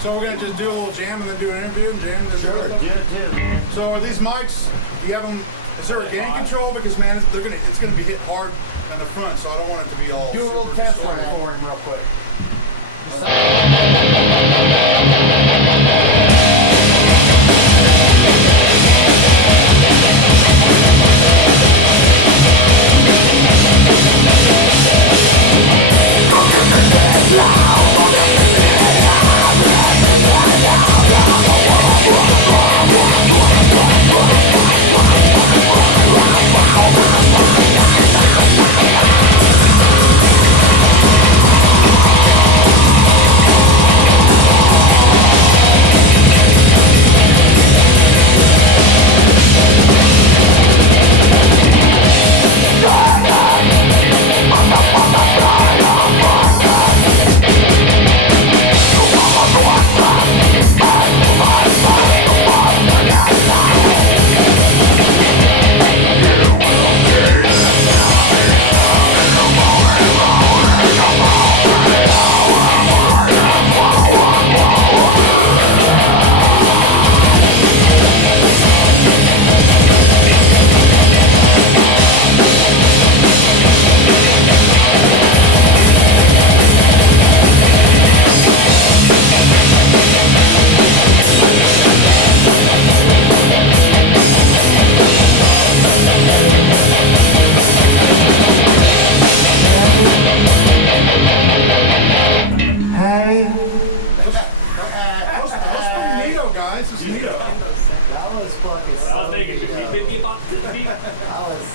So we're gonna just do a little jam and then do an interview and jam. And Sure, do it too. So are these mics? Do you have them? Is there a gain control? Because man, it's gonna be hit hard in the front, so I don't want it to be all. Do a little test run for him real quick.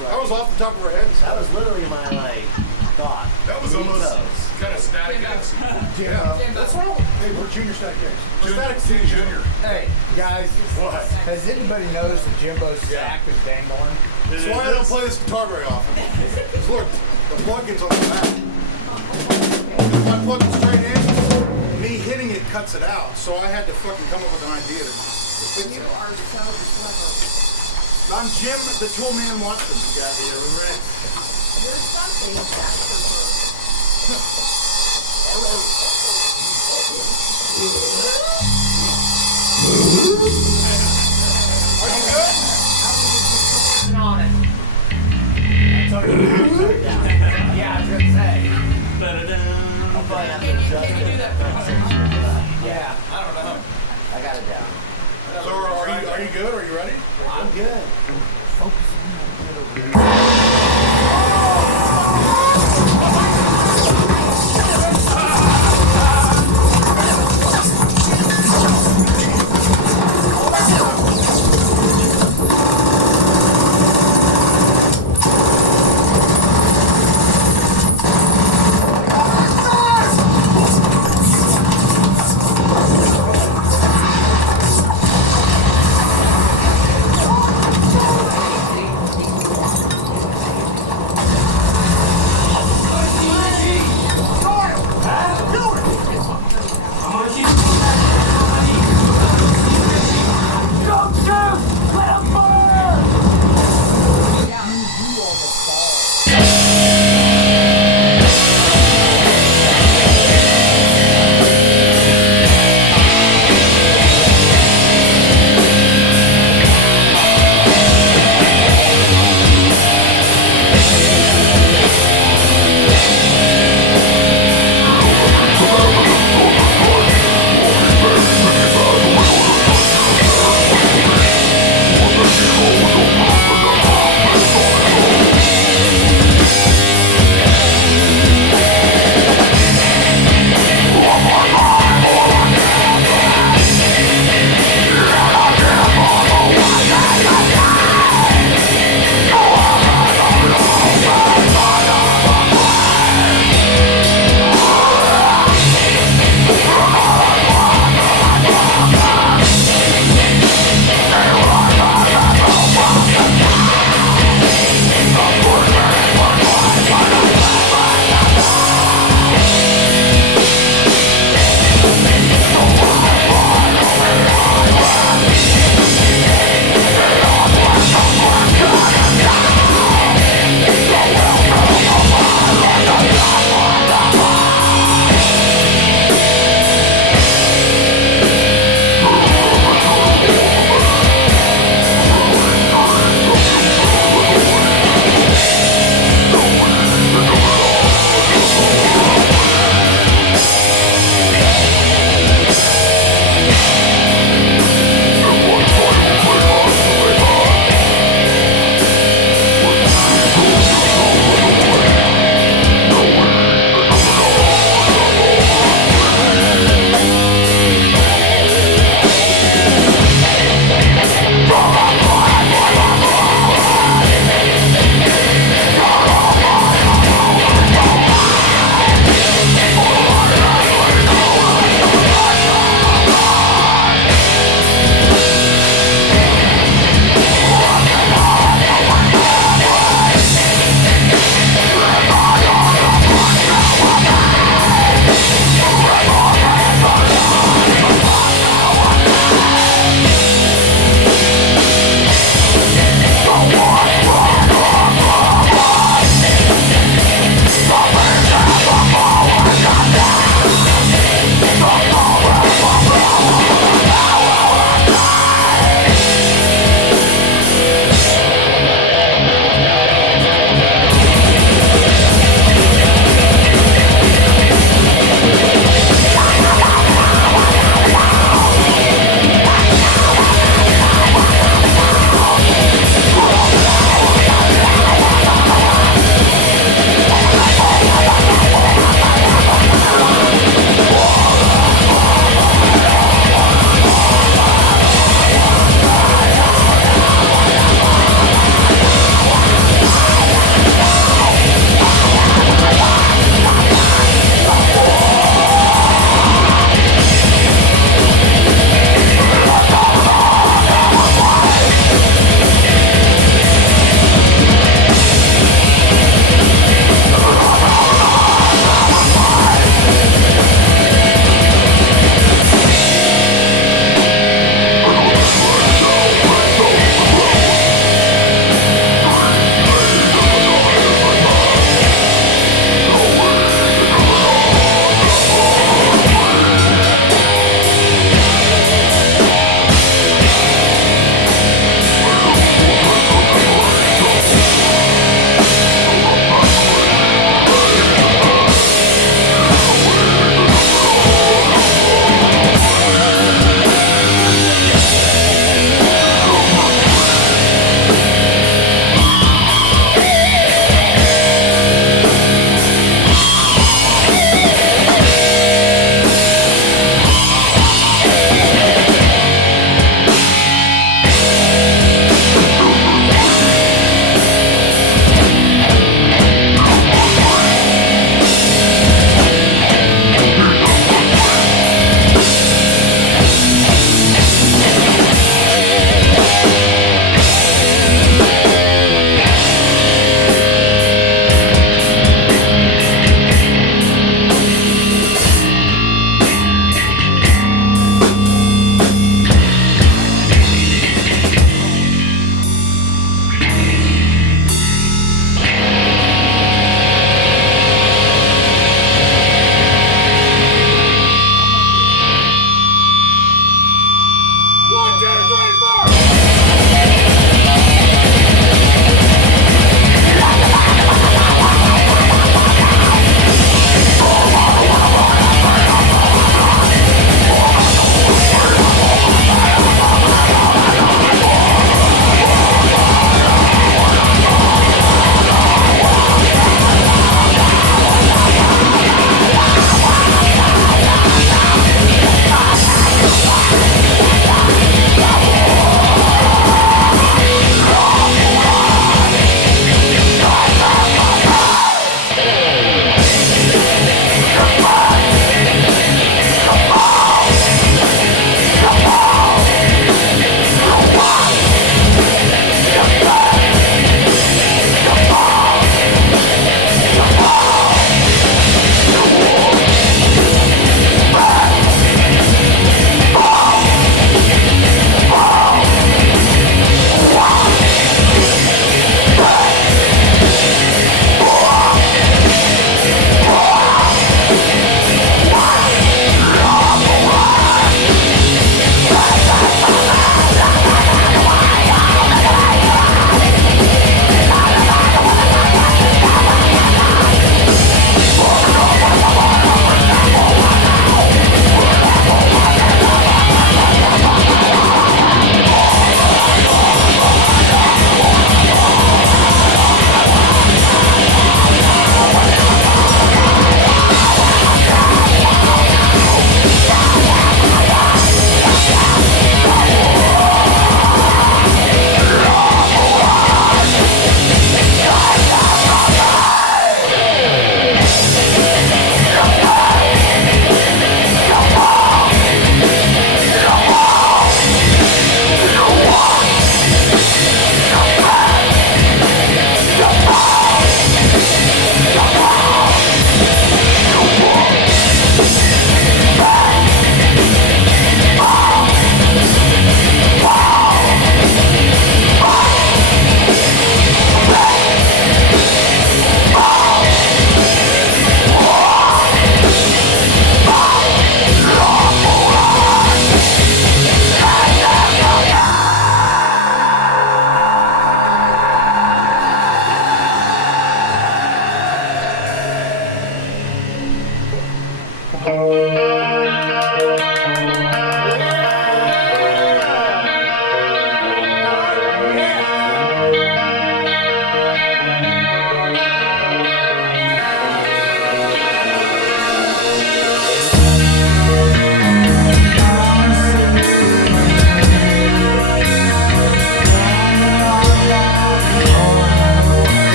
That was off the top of our heads. That was literally my thought. That was almost kind of Static X. Yeah. That's wrong. Hey, we're junior Static X. Static C Junior. Hey, guys. What? Has anybody noticed that Jimbo's sack is dangling? That's why I don't play this guitar very often. Because look, the plug-in's on the back. If I plug it straight in, me hitting it cuts it out. So I had to fucking come up with an idea to fix it. You are so clever. I'm Jim, the Tool Man Watson. You got here, remember? You're something, that's for Are you good? On it. Yeah, I was going to say. I'll probably have to adjust Can you do that? Yeah, I don't know. I got it down. So are you good? Are you ready? I'm good. Focus on that.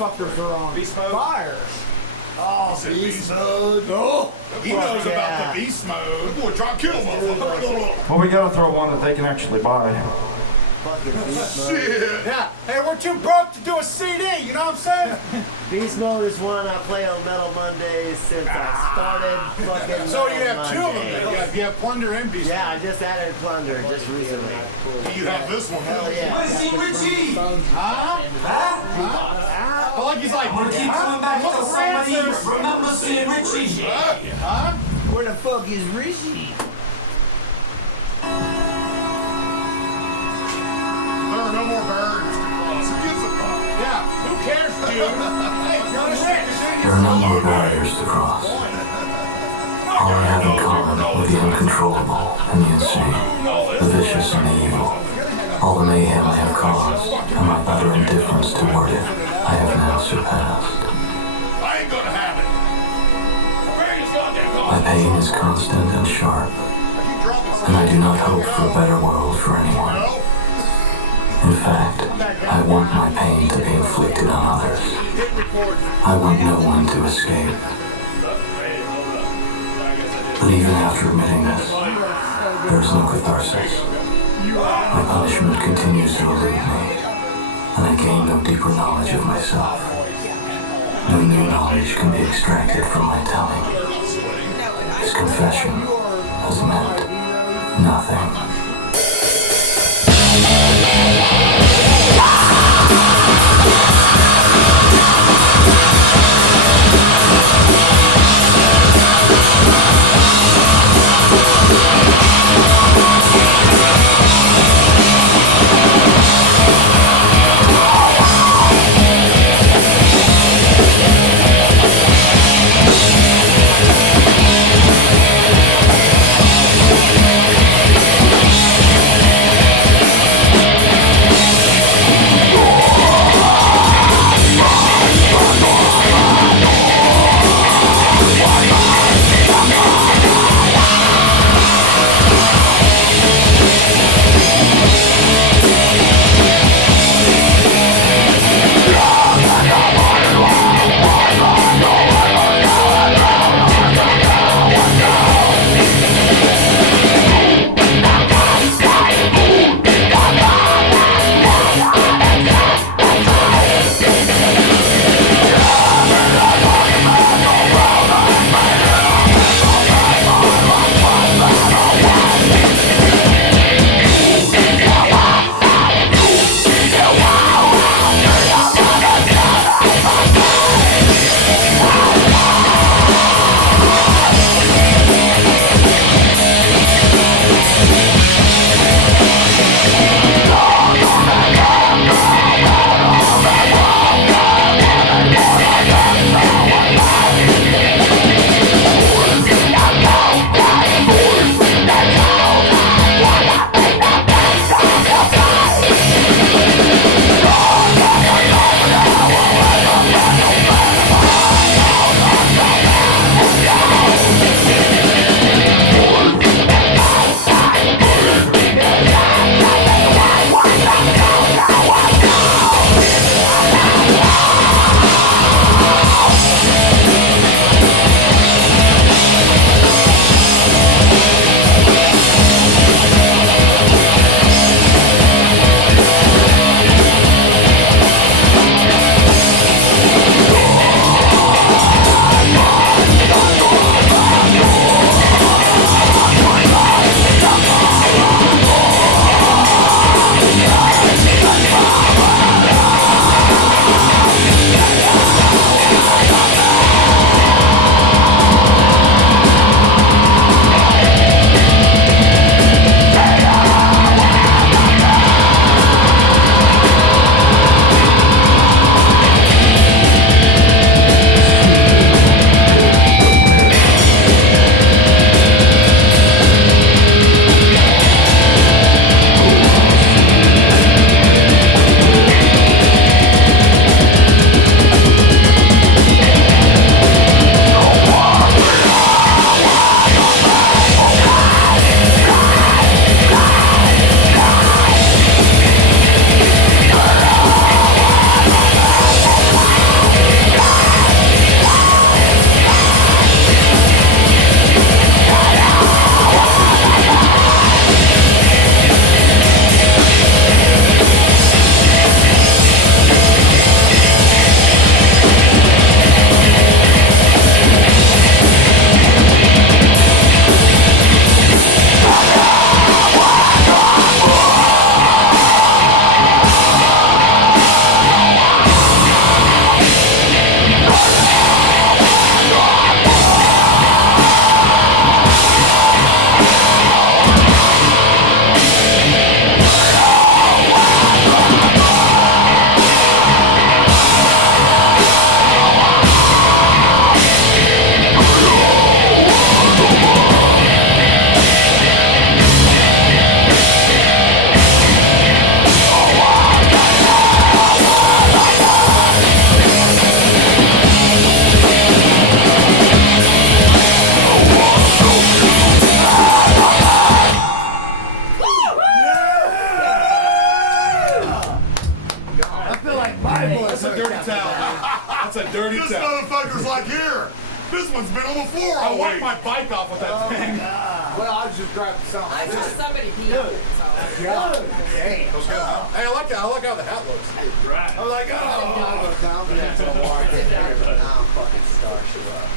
motherfuckers are on Beast mode? fire. Oh, beast mode. Oh, he knows about the beast mode. Boy, drop kill, motherfucker. Well, we gotta throw one that they can actually buy. Shit. Yeah. Hey, we're too broke to do a CD, you know what I'm saying? Beast Mode is one I play on Metal Mondays since I started fucking So you Metal have two of them. Mondays. You have Plunder and Beast Yeah, I mode. just added Plunder just recently. You have this one. Hell yeah. Richie? Huh? I like he's like, we keep coming back to somebody. Remember seeing Richie? Huh? Where the fuck is Rishi? There are no more birds. Who gives a fuck? Yeah, who cares, dude? Hey, you're the shit. There are no more barriers to cross. All I have in common with the uncontrollable and the insane, the vicious and the evil, all the mayhem I have caused, and my utter indifference toward it, I have now surpassed. I ain't gonna have it. My pain is constant and sharp, and I do not hope for a better world for anyone. In fact, I want my pain to be inflicted on others. I want no one to escape. But even after admitting this, there is no catharsis. My punishment continues to elude me, and I gain no deeper knowledge of myself. No new knowledge can be extracted from my telling. His confession has meant nothing. This motherfucker's like, here, this one's been on the floor all I wiped week. my bike off with that thing. Well, I was just grabbing something. I saw somebody pee on it, so. God. Damn. Those good, huh? Hey, I like how the hat looks. Right. I was like, I was confident to walk in here, but now I'm fucking starstruck.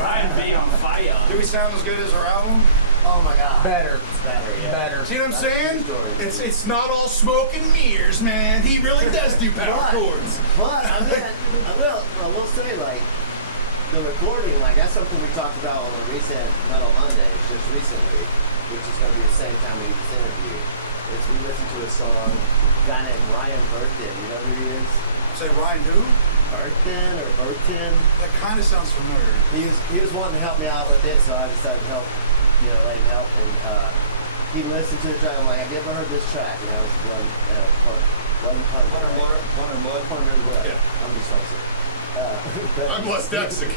Brian B on fire. do we sound as good as our album? Oh my god. Better. It's better, yeah. Better. See what I'm saying? Story. It's not all smoke and mirrors, man. He really does do power But- chords. But I will say, like, the recording, like, that's something we talked about on the recent Metal Mondaze, just recently, which is going to be the same time we do this interview, is we listened to a song, a guy named Ryan Burton, you know who he is? Say Ryan who? Burton or Burton? That kind of sounds familiar. He was wanting to help me out with it, so I decided to help, let him help, and he listened to the track, I'm like, have you ever heard this track? You know, it's one Blood. Yeah. I'm just so sick. I'm less Dexter.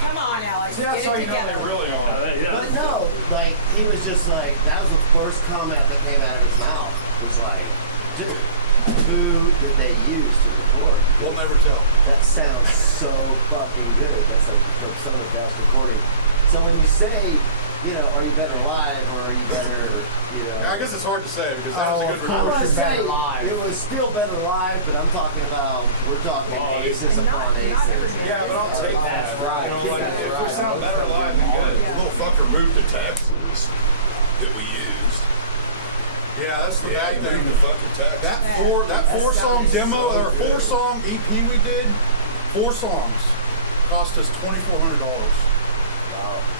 Come on, Alex. See, that's Get how it you know together. they really are. But no, like, he was just like, that was the first comment that came out of his mouth. Was like, dude, who did they use to record? We'll never tell. That sounds so fucking good. That's like some of the best recording. So when you say, are you better live or are you better, Yeah, I guess it's hard to say because that was a good I recording. want to say better live. it was still better live, but I'm talking about, we're talking aces upon aces. Yeah, but I'll take that. That's right. If we sound better live than good. The little fucker moved the Texas that we used. Yeah, that's the Yeah, bad he thing. moved the fucking Texas. That four song demo or 4-song EP we did, 4 songs, cost us $2,400.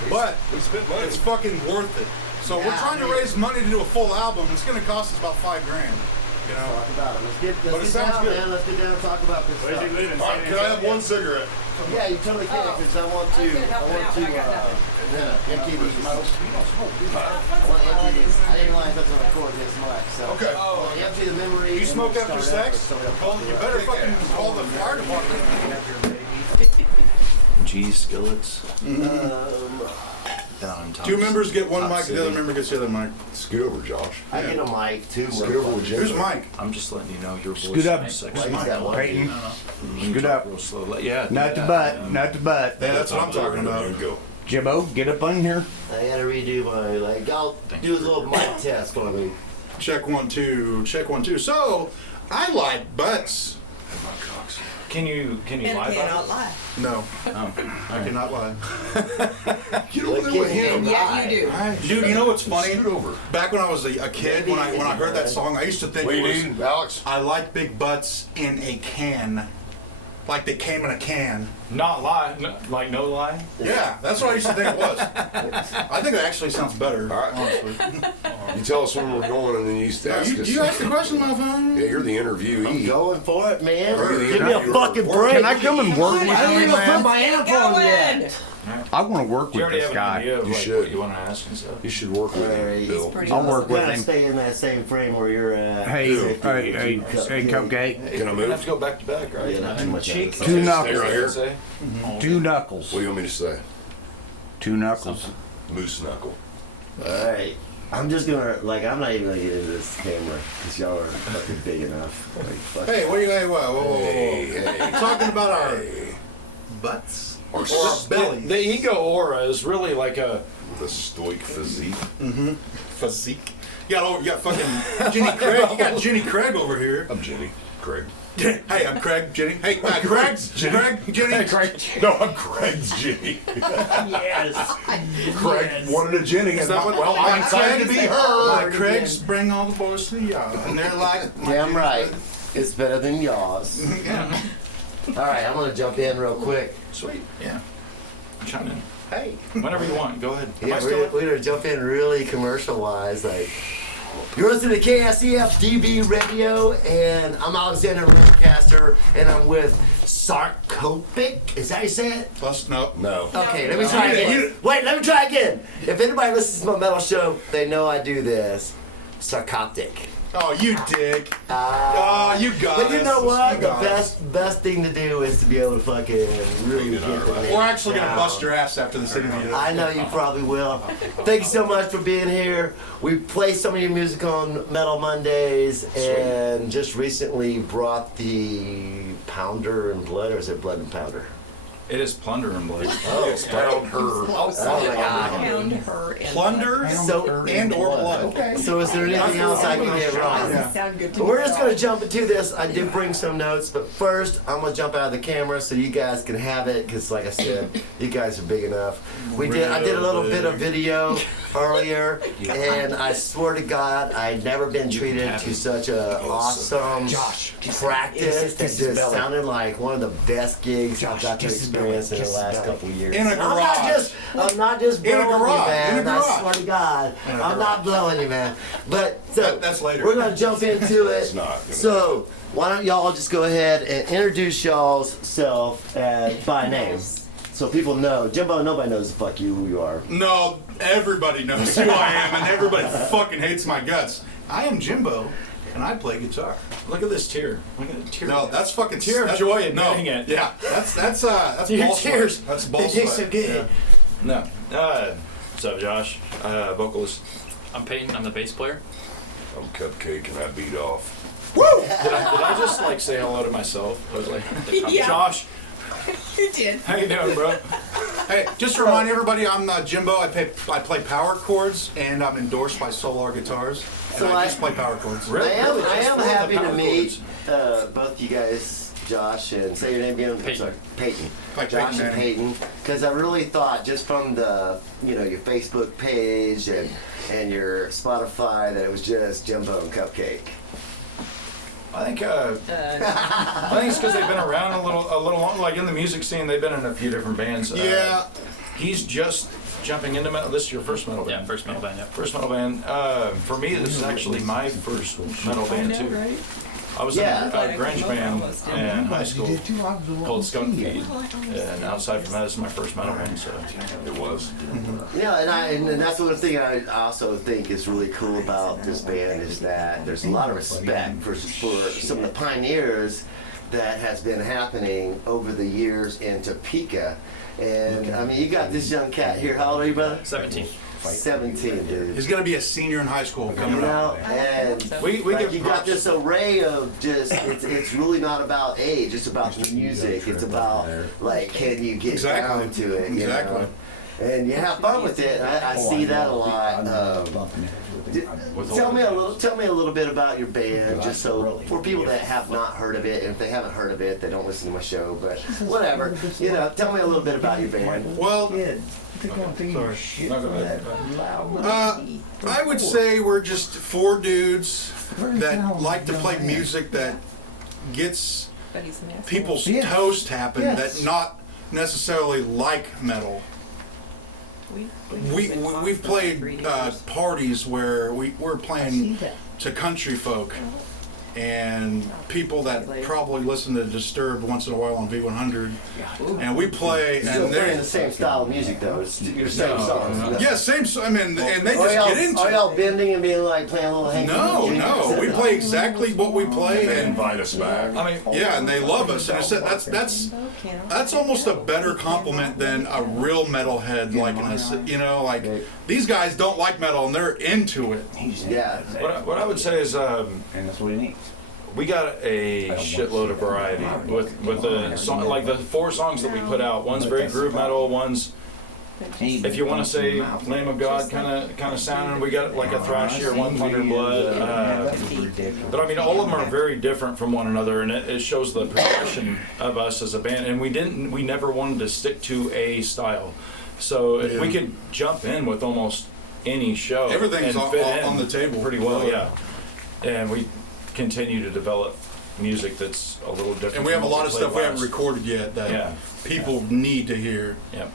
But We spent money. it's fucking worth it. So we're Yeah, trying to I mean- raise money to do a full album. It's going to cost us about $5,000. Talk about it. But it Let's get sounds down, good. man. Let's get down and talk about this Where'd you stuff. live in All right, can I have one cigarette? Yeah, you totally can, because I want to. I was gonna help him out, but I got nothing. Empty these. I want empty these. I didn't realize I was gonna record this much. So. Okay. I want to empty the memory. You and smoke then after start sex? over, so Well, you better fucking call the fire department. Cheese skillets. Down in 2 members get one Top mic, the other City. member gets the other mic. Scoot over, Josh. I get a mic too. Scoot over with Jim. Who's Mike? I'm just letting you know your voice Scoot up. is sexy. Why is that one? Peyton. You Scoot talk up. real slow. Yeah. do Not the that. butt. Not the butt. Yeah, that's what I'm talking about. Go. Jimbo, get up on here. I gotta redo my I'll Thanks do a for little mic test for me. Check 1 2. Check 1 2. So I like butts. Can you And lie cannot about it? lie. No, Oh. I cannot lie. Get over there with him. And yet you do. Dude, you know what's funny? Scoot over. Back when I was a kid, when I heard that song, I used to think What it do you was, need, Alex? I like big butts in a can. Like they came in a can. Not lie, like no lie. Yeah, that's what I used to think it was. I think it actually sounds better, All right. honestly. You tell us when we're going, and then you used to ask us. You asked the question, motherfucker. Yeah, you're the I'm interviewee. going for it, man. You're the Give me a interviewer. fucking break. Can I come and work with I haven't you, even put man? my amp Go on in. yet. I want to work You with already this have an guy. idea of You like, should. what you want to ask and stuff. You should work with Larry, him, he's Bill. pretty I'll work with Kind of him. stay in that same frame where you're at. Hey, 50, hey, Cupcake. Can I We move? have to go back to back, right? Yeah, not too much. Cheek. of it. Two Stay knuckles. right here. Say? 2 knuckles. What do you want me to say? 2 knuckles. Moose knuckle. All right. I'm just gonna I'm not even gonna get into this camera because y'all are fucking big enough. Like, fuck. Hey, what are you? Hey, whoa. Hey, hey. Talking about our butts Or or our bellies. The ego aura is really like a. the stoic physique. Physique. You got fucking Jenny Craig. You got Jenny Craig over here. I'm Jenny. Craig. Hey, I'm Craig. Jenny. Hey, Craig. Jenny. Craig. No, I'm Craig's Jenny. Yes. Craig wanted a Jenny, and that what- well, I'm excited to be her. My Craigs bring all the boys to the yard, and they're like, my Damn Jenny's right. better. It's better than yours. Yeah. All right, I'm gonna jump in real quick. Sweet, yeah. Chime in. Hey. Whenever you want, go ahead. Am I Yeah, still we're gonna jump in really commercial-wise. You're listening to KSEF DB Radio, and I'm Alexander Lancaster, and I'm with Sarcopic. Is that how you say it? Plus, no. No. Okay, let me try again. Wait, let me try again. If anybody listens to my metal show, they know I do this. Sarcoptic. Oh, you dick. Oh, you got But you us. know what? You The got us. best thing to do is to be able to fucking really get the name We're actually gonna down. bust your ass after this interview. I know you probably will. Thank you so much for being here. We play some of your music on Metal Mondays, and just recently brought the Pounder and Blood, or is it Blood and Powder? It is plunder and blood. Oh, Found her. oh my God. Pound her in Plunder So, and or blood. Okay. so is there anything else I can get wrong? Doesn't sound good to But me. we're just gonna jump into this. I did bring some notes, but first I'm gonna jump out of the camera so you guys can have it, because like I said, you guys are big enough. I did a little bit of video earlier, and I swear to God, I'd never been treated to such a awesome practice. It just sounded like one of the best gigs I've got to experience in the last couple years. In a garage. I'm not just In a blowing you, garage, man. in a I garage. swear to God, In a I'm not garage. blowing you, man. But so That's later. we're gonna jump into it. It's not gonna- So why don't y'all just go ahead and introduce y'all's self by name, so people know. Jimbo, nobody knows the fuck you who you are. No, everybody knows who I am, and everybody fucking hates my guts. I am Jimbo, and I play guitar. Look at this tear. Look at the tear. No, that's fucking Tear of that's- joy in no, doing it. Yeah, that's Your ball tears. sweat. That's ball It tastes sweat. so good. Yeah. No. What's up, Josh? Vocalist. I'm Peyton. I'm the bass player. I'm Cupcake and I beat off. Did I just like say hello to myself? I was like, Yeah. Josh, You did. how you doing, bro? Hey, just to remind everybody, I'm Jimbo. I play power chords, and I'm endorsed by Solar Guitars. And So I I- just play power chords. Really? I am Just for the happy to power meet both you guys, Josh, and say your name again. I'm Peyton. sorry, Peyton. Like Josh Peyton and Manning. Peyton, because I really thought just from the your Facebook page and your Spotify that it was just Jimbo and Cupcake. I think it's because they've been around a little long. Like in the music scene, they've been in a few different bands. Yeah. He's just jumping into metal. This is your first metal band. Yeah, first metal band. Yeah. First metal band. For me, this is actually my first metal band too. I was Yeah. in a grunge band in high school called Skunk Feed, Oh, and outside from that, this is my first metal band. So It was. Yeah, and that's one thing I also think is really cool about this band is that there's a lot of respect for some of the pioneers that has been happening over the years in Topeka. And I mean, you got this young cat here. How old are you, brother? 17. 17, dude. He's gonna be a senior in high school coming up. And we like give you got props. this array of just it's really not about age, it's about the music, it's about like can you get Exactly. down to it, you Exactly. know? And you have fun with it. I see that a lot. Tell me a little bit about your band, just so for people that have not heard of it, and if they haven't heard of it, they don't listen to my show. But whatever, tell me a little bit about your band. Well, I would say we're just four dudes that like to play music that gets But he's an asshole. people's Yes. toes tapping Yes. that not necessarily like metal. We've played parties where we're playing to country folk and people that probably listen to Disturbed once in a while on V100, and we play Still and playing the they're same style of music though. It's your same songs. yeah same. I mean, and they Are just get into are it. y'all bending and being like playing a little hanky? No, we play exactly what we play, They and invite us back. I mean, yeah, and they love us, and I said that's almost a better compliment than a real metalhead liking us. Like these guys don't like metal and they're into it. Yeah. what I would say is And that's what he needs. we got a shitload of variety with the song, like the 4 songs that we put out. One's very groove metal, one's if you want to say Lamb of God kind of sounding. We got like a thrashier one, Thunder Blood. But I mean, all of them are very different from one another, and it shows the progression of us as a band. And we never wanted to stick to a style. So if we could jump in with almost any show. Everything's and fit in on the table. pretty well, yeah. And we continue to develop music that's a little different. And we have a from lot what of played stuff we haven't last. recorded yet that Yeah. people need to hear. Yeah.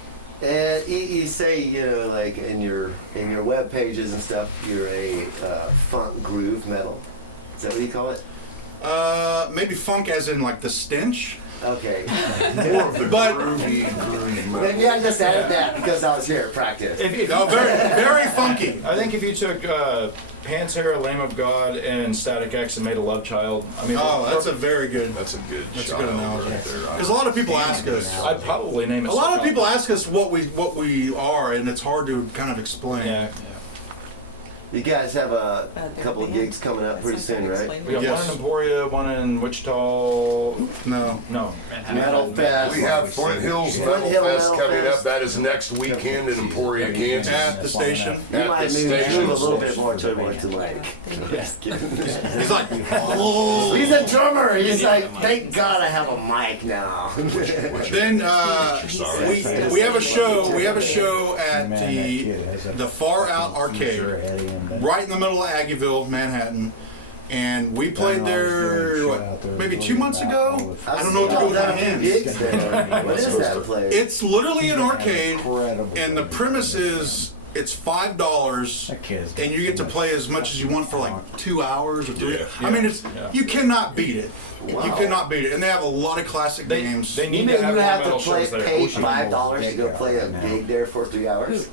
And you say, like in your web pages and stuff, you're a funk groove metal. Is that what you call it? Maybe funk as in like the stench. Okay. More of the But- groovy Then yeah, I just added that because I was here at practice. No, very funky. I think if you took Pantera, Lamb of God, and Static X and made a Love Child, I mean, Oh, that's a very good. That's a good That's a shot good over analogy. right there. Because a lot of people ask us. I'd probably name it. A lot of something people else. ask us what we are, and it's hard to kind of explain. Yeah. You guys have a couple of gigs coming up pretty soon, right? We got Yes. one in Emporia, one in Wichita. No. No. Metal Fest. We have Flint Hills Flint Metal Hill Fest Metal coming Fest. up. That is next weekend in Emporia, Kansas. At the station. You At might the move station. a little bit more to what to like. He's like, oh. He's a drummer. He's like, thank God I have a mic now. Then we have a show. We have a show at the Far Out Arcade, right in the middle of Aggieville, Manhattan. And we played there, what, maybe 2 months ago? I don't know what to do with my hands. Gigs there. What is that place? It's literally an arcade, and the premise is it's $5, and you get to play as much as you want for like 2 hours or 3. Yeah. I mean, you cannot beat it. Wow. You cannot beat it, and they have a lot of classic games. They You need mean to have you have metal to shows there. pay $5 to go play a gig there for 3 hours?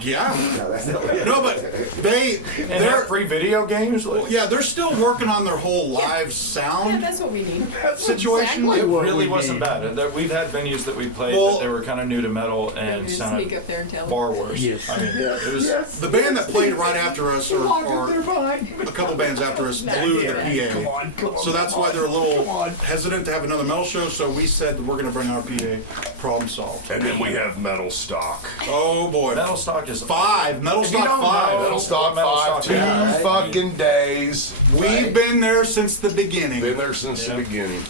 Yeah. No, that's not No, but And they're they're free video games. Like, yeah, they're still working on their whole live Yeah, sound that's what we need. situation. it really wasn't bad. We've had venues that we played Well- that they were kind of new to metal and You just sounded sneak up there and tell far worse. Yes. I mean, it was. The band that played right after us, or a couple bands after us, blew their PA. So that's why they're a little hesitant to have another metal show. So we said that we're going to bring our PA. Problem solved. And then we have Metal Stock. Oh boy. Metal Stock is 5. Metal If you Stock don't 5. know- Metal Stock Metal 5, Stock, 2 yeah. fucking days. We've been there since the beginning. Been there since the beginning.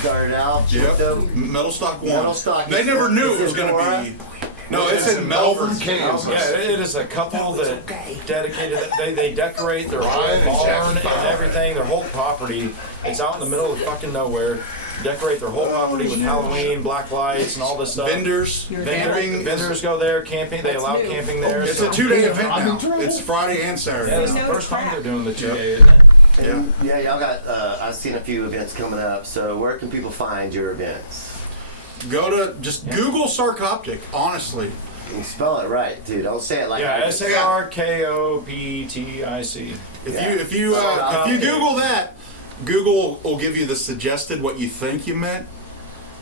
started out. Yep. Them. Metal Stock 1. Metal Stock They is- never knew is it was it going to Nora? be. No, it's in Melbourne, Kansas. Yeah, it is a couple that dedicated. They decorate their whole Ryan and barn Jackie and Fowler. everything. Their whole property. It's out in the middle of fucking nowhere. Decorate their whole property with Halloween, black lights, and all this stuff. Vendors, camping. Vendors go there camping. They allow new. camping there. It's so- a 2-day event now. It's Friday and Saturday. Yeah, it's now. the first time they're doing the 2-day, isn't it? Yeah. Yeah, y'all got. I've seen a few events coming up. So where can people find your events? Go to just Google Sarcoptic. Honestly, You spell it right, dude. Don't say it like. Yeah, I do. SARKOPTIC. if you Google that, Google will give you the suggested what you think you meant.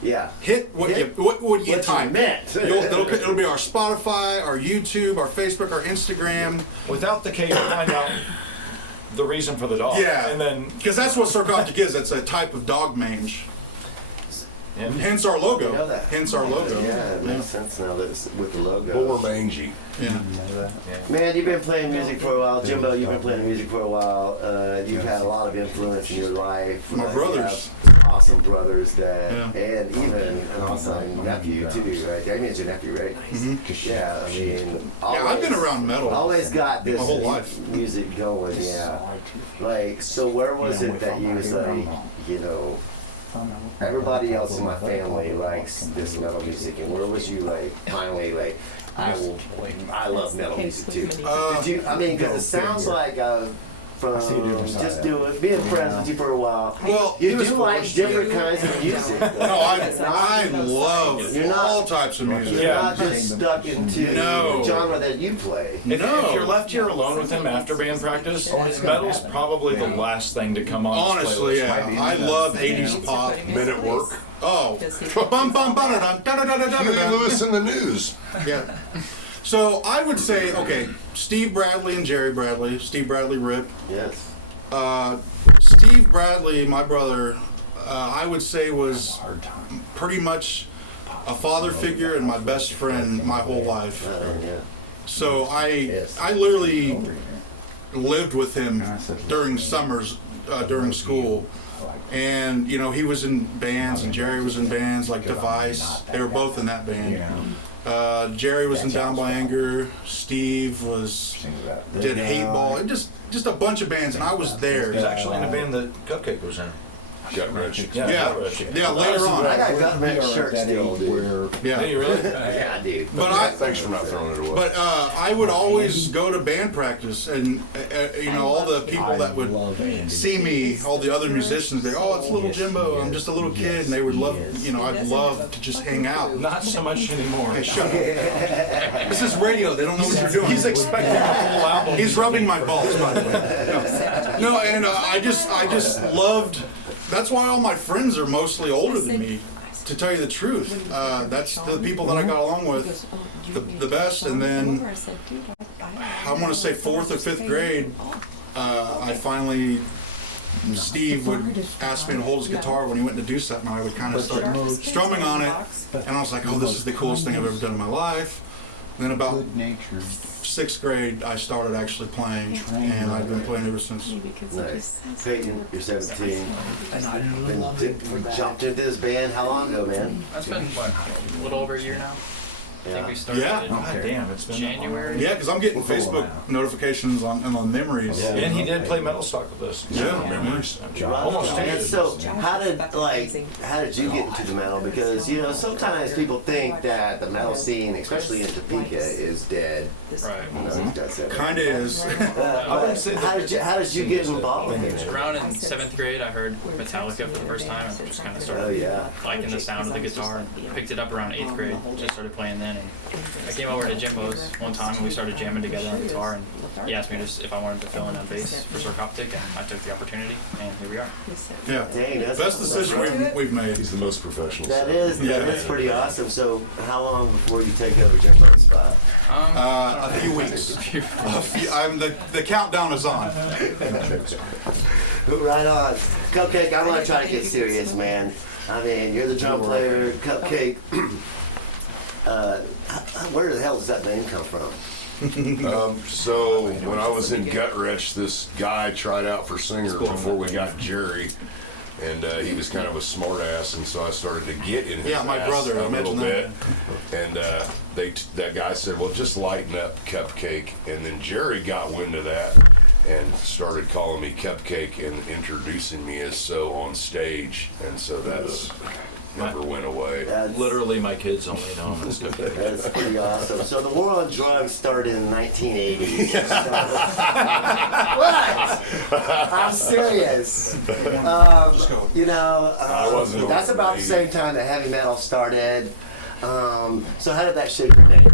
Yeah. Hit what you What you type. meant. It'll be our Spotify, our YouTube, our Facebook, our Instagram. Without the K, you find out the reason for the dog. Yeah, And then because that's what Sarcoptic is. It's a type of dog mange. yeah. Hence our logo. You know that. Hence our logo. Yeah, it makes sense now that it's with the logo. Poor mangy. Yeah. Man, you've been playing music for a while. Jimbo, you've been playing music for a while. You've had a lot of influence in your life. My You brothers. have awesome brothers that, Yeah. and even an awesome nephew too, right? Damien's your nephew, right? Yeah, I mean, Yeah, I've been around metal. Always got this my whole life. music going, yeah. Like, so where was it that you was like, you know, everybody else in my family likes this metal music, and where was you like finally like, I love metal music too. Did you? I mean, because it sounds like from just being friends with you for a while. Well, You do like different kinds of music. Though. No, I love You're not- all types of music. You're Yeah. not just stuck into No. the genre that you play. If you're left here alone with him after band practice, metal's probably the last thing to come on. Honestly, his yeah. playlist. I love 80s pop. Men at work. Oh. Bum, bum, bum, da, da, da, da, da, da, Huey da. Lewis in the news. Yeah. So I would say, okay, Steve Bradley and Jerry Bradley. Steve Bradley Rip. Yes. Steve Bradley, my brother, I would say was pretty much a father figure and my best friend my whole life. Yeah. So I literally lived with him during summers, during school. And, you know, he was in bands and Jerry was in bands like Device. They were both in that band. Jerry was in Down by Anger. Steve did Hateball. Just a bunch of bands, and I was there. He's actually in a band that Cupcake was in. Gut wrench. Yeah, Yeah, Gut Wrench. yeah. Later I on, got government shirts still, dude. Hey, yeah. you really? Yeah, dude. But I, Thanks for not throwing it away. but I would always go to band practice, and you know, all the people that would see me, all the other musicians, they, oh, it's little Jimbo. I'm just a little kid, and they would love, you know, I'd love to just hang out. Not so much anymore. Hey, shut up. This is radio. They don't know what you're doing. He's expecting a full album. He's rubbing my balls, by the way. No, and I just loved. That's why all my friends are mostly older than me. To tell you the truth, that's the people that I got along with the best. And then I want to say 4th or 5th grade, I finally, Steve would ask me to hold his guitar when he went to do something. I would kind of start strumming on it, and I was like, oh, this is the coolest thing I've ever done in my life. And then about 6th grade, I started actually playing, and I've been playing ever since. Nice. Peyton, you're 17. Jumped into this band how long ago, man? That's been, what, a little over a year now? I think we started Yeah. God damn, it's been January. Yeah, because I'm getting Facebook notifications on memories. Yeah. And he did play Metal Stock with us. Yeah. memories. Almost. Almost And so, how did you get into the metal? Because sometimes people think that the metal scene, especially in Topeka, is dead. Right. Kind of is. How did you get involved in it? Around in 7th grade, I heard Metallica for the first time and just kind of Oh started yeah. liking the sound of the guitar and picked it up around 8th grade. Just started playing then. And I came over to Jimbo's one time and we started jamming together on guitar. And he asked me if I wanted to fill in on bass for Sarcoptic, and I took the opportunity, and here we are. Yeah. Dang, that's Best decision we've made. He's the most professional. That is pretty awesome. So, how long before you take over Jimbo's spot? A few weeks. The countdown is on. Right on. Cupcake, I want to try to get serious, man. I mean, you're the drum player, Cupcake. Where the hell does that name come from? So when I was in Gut-Wrench, this guy tried out for singer before we got Jerry, and he was kind of a smart ass, and so I started to get in his my ass brother, a little imagine bit. And that guy said, well, just lighten up, Cupcake. And then Jerry got wind of that and started calling me Cupcake and introducing me as so on stage, and so that's never went away. Literally, my kids only know him as Cupcake. That's pretty awesome. So the war on drugs started in 1980. What? I'm serious. I wasn't that's over about the 80. same time that heavy metal started. So how did that shape your name?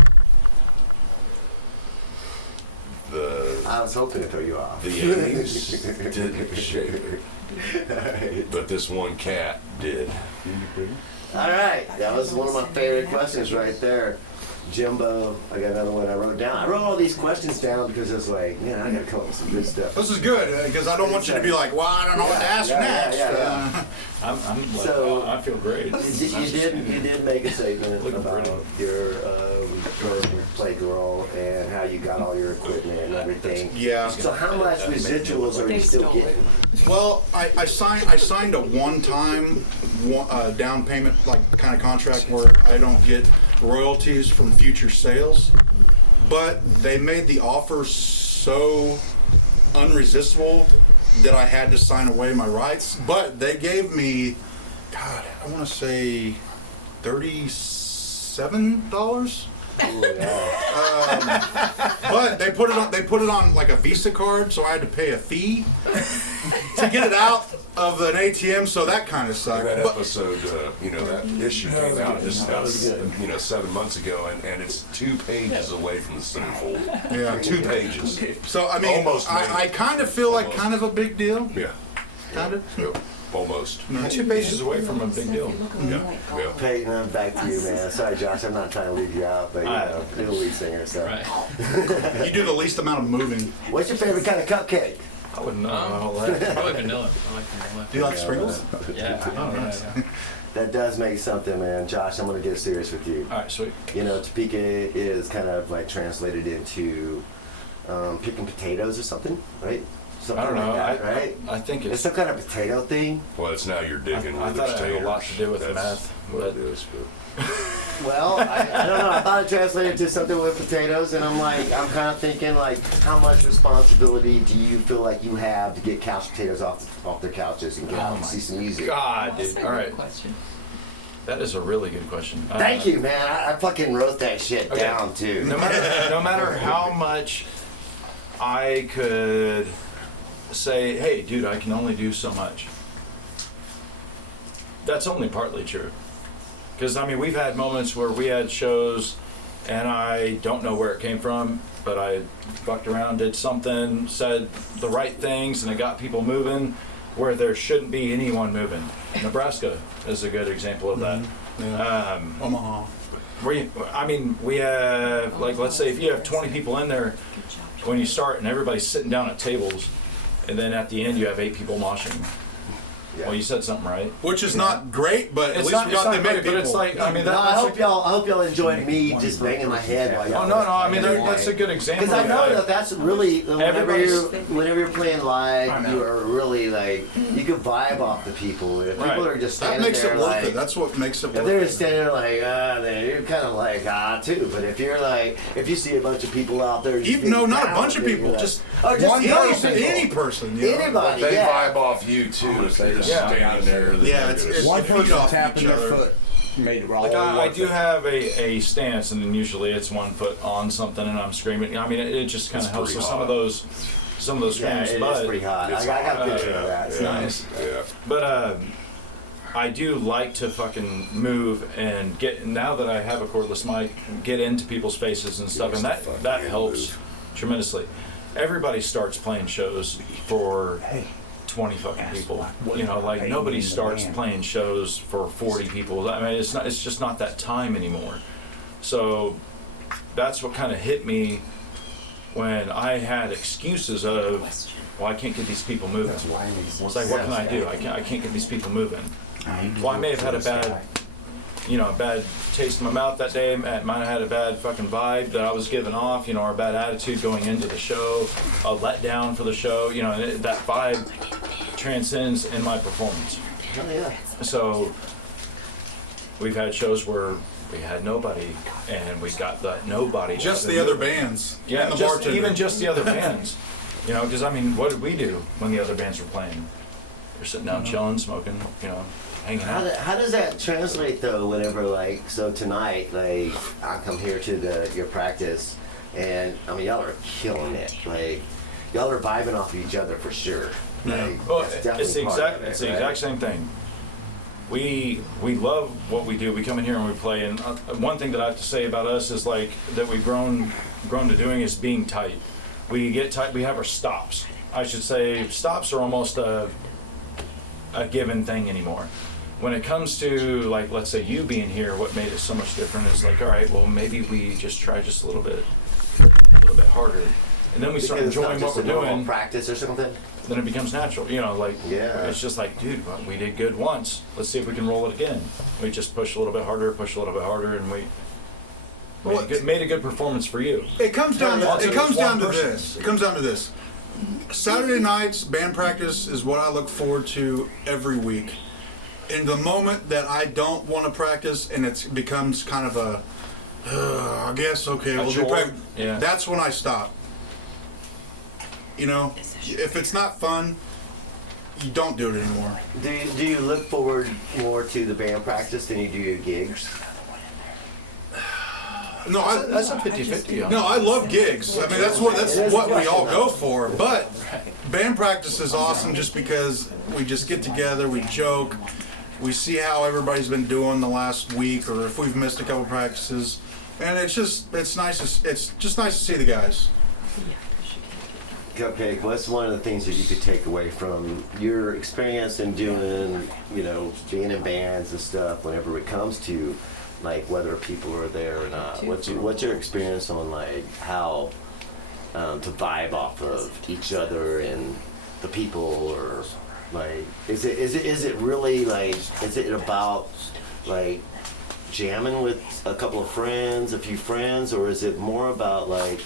I was hoping to throw you off. The 80s didn't shape it, but this one cat did. All right, that was one of my favorite questions right there. Jimbo, I got another one I wrote down. I wrote all these questions down because I was like, man, I gotta come up with some good stuff. This is good because I don't want you to be like, well, I don't know what to ask next. So- I feel great. You did make a statement Looking about pretty. your play girl and how you got all your equipment and everything. Yeah. So how much residuals are you still getting? Well, I signed a one-time down payment kind of contract where I don't get royalties from future sales, but they made the offer so unresistible that I had to sign away my rights. But they gave me, God, I want to say $37. But they put it on like a Visa card, so I had to pay a fee to get it out of an ATM. So that kind of sucked. That But- episode, that issue came out just about 7 months ago, and it's 2 pages away from the centerfold. Yeah. 2 pages. So I mean, Almost made it. I kind of feel like Almost. kind of a big deal. Yeah. Kind of. Yep. Almost. 2 pages away from a big deal. Yeah. Yeah. Peyton, I'm back to you, man. Sorry, Josh, I'm not trying to leave you out, but you're the lead singer, so. Right. You do the least amount of moving. What's your favorite kind of cupcake? I wouldn't know all that. Probably vanilla. I like vanilla. Do you like sprinkles? Yeah. That does make something, man. Josh, I'm gonna get serious with you. All right, sweet. Topeka is kind of like translated into picking potatoes or something, right? Something I don't know. like that, right? I think It's it's. some kind of potato thing. Well, it's now you're digging I with thought the it had a taters. lot to do with That's meth, what it but- is, but Well, I don't know. I thought it translated to something with potatoes, and I'm kind of thinking, like, how much responsibility do you feel like you have to get couch potatoes off their couches and get out and see some music? God, dude. All right. That is a really good question. Thank you, man. I fucking wrote that shit Okay. down, too. No matter how much I could say, hey, dude, I can only do so much. That's only partly true. Because, I mean, we've had moments where we had shows and I don't know where it came from, but I fucked around, did something, said the right things, and it got people moving where there shouldn't be anyone moving. Nebraska is a good example of that. Yeah. Omaha. We have, like, let's say if you have 20 people in there, when you start and everybody's sitting down at tables, and then at the end you have 8 people moshing. Yeah. Well, you said something right. Which is not great, but at It's least not, we it's got not the great, many people. but it's like, I mean, No, I that's hope y'all enjoyed me just banging my head while y'all. oh, no, I mean, that's a good example. Because I know like, that that's really Everybody's- whenever you're playing live, you are really like you can vibe off the people. If people Right. are just That standing makes there it worth like, it. That's what makes it if worth they're it. just standing there like then you're kind of like too. But if you're like if you see a bunch of people out there, just Even no, getting not a down, bunch of then people, you're like- just oh, just one any person, people. any person. You know? Anybody, They yeah. vibe off you too if they're just Yeah. standing there. then Yeah, they're it's- gonna- it's- One feed person off tapping each their other. foot made it all Like I worth do it. have a stance, and then usually it's 1 foot on something, and I'm screaming. I mean, it just kind of It's helps pretty with hot. some of those Yeah, screams. it is but pretty hot. I got a picture of that. It's yeah. nice. Yeah. but I do like to fucking move and get. Now that I have a cordless mic, get into people's faces and stuff, and that helps tremendously. Everybody starts playing shows for 20 fucking people. You know, like nobody starts playing shows for 40 people. I mean, it's just not that time anymore. So that's what kind of hit me when I had excuses of, well, I can't get these people moving. It's like, what can I do? I can't get these people moving. Well, I may have had a bad taste in my mouth that day. I might have had a bad fucking vibe that I was giving off, or a bad attitude going into the show, a letdown for the show, and that vibe transcends in my performance. Oh yeah. So we've had shows where we had nobody, and we got that nobody. Just the other bands. Yeah, and the just, bartender. even just the other bands. Because I mean, what did we do when the other bands were playing? We're sitting down, chilling, smoking, hanging out. How does that translate though? Whenever so tonight, I come here to your practice, and I mean y'all are killing it. Like y'all are vibing off each other for sure. Like, Well, that's definitely it's the part exact of it, it's the right? exact same thing. We love what we do. We come in here and we play. And one thing that I have to say about us is like that we've grown to doing is being tight. We get tight. We have our stops. I should say stops are almost a given thing anymore. When it comes to like, let's say you being here, what made it so much different is like, all right, well maybe we just try just a little bit harder, and then we start Because it's enjoying not what just we're a normal doing. practice or something. Then it becomes natural, like Yeah. it's just like, dude, well, we did good once. Let's see if we can roll it again. We just push a little bit harder, and we Well, made a good performance for you. It comes down to Also, it comes it's down one to person. this. It comes down to this. Saturday nights band practice is what I look forward to every week. In the moment that I don't want to practice and it becomes kind of a, I guess okay, we'll do chore. practice. Yeah. That's when I stop. If it's not fun, you don't do it anymore. Do you look forward more to the band practice than you do your gigs? No, That's a 50-50. No, I love gigs. I mean, that's what we all go for. But band practice is awesome just because we just get together, we joke, we see how everybody's been doing the last week, or if we've missed a couple practices, and it's just nice to see the guys. Okay, what's one of the things that you could take away from your experience in doing, being in bands and stuff? Whenever it comes to like whether people are there or not, what's your experience on like how to vibe off of each other and the people, or like is it really like is it about like jamming with a couple of friends, a few friends, or is it more about like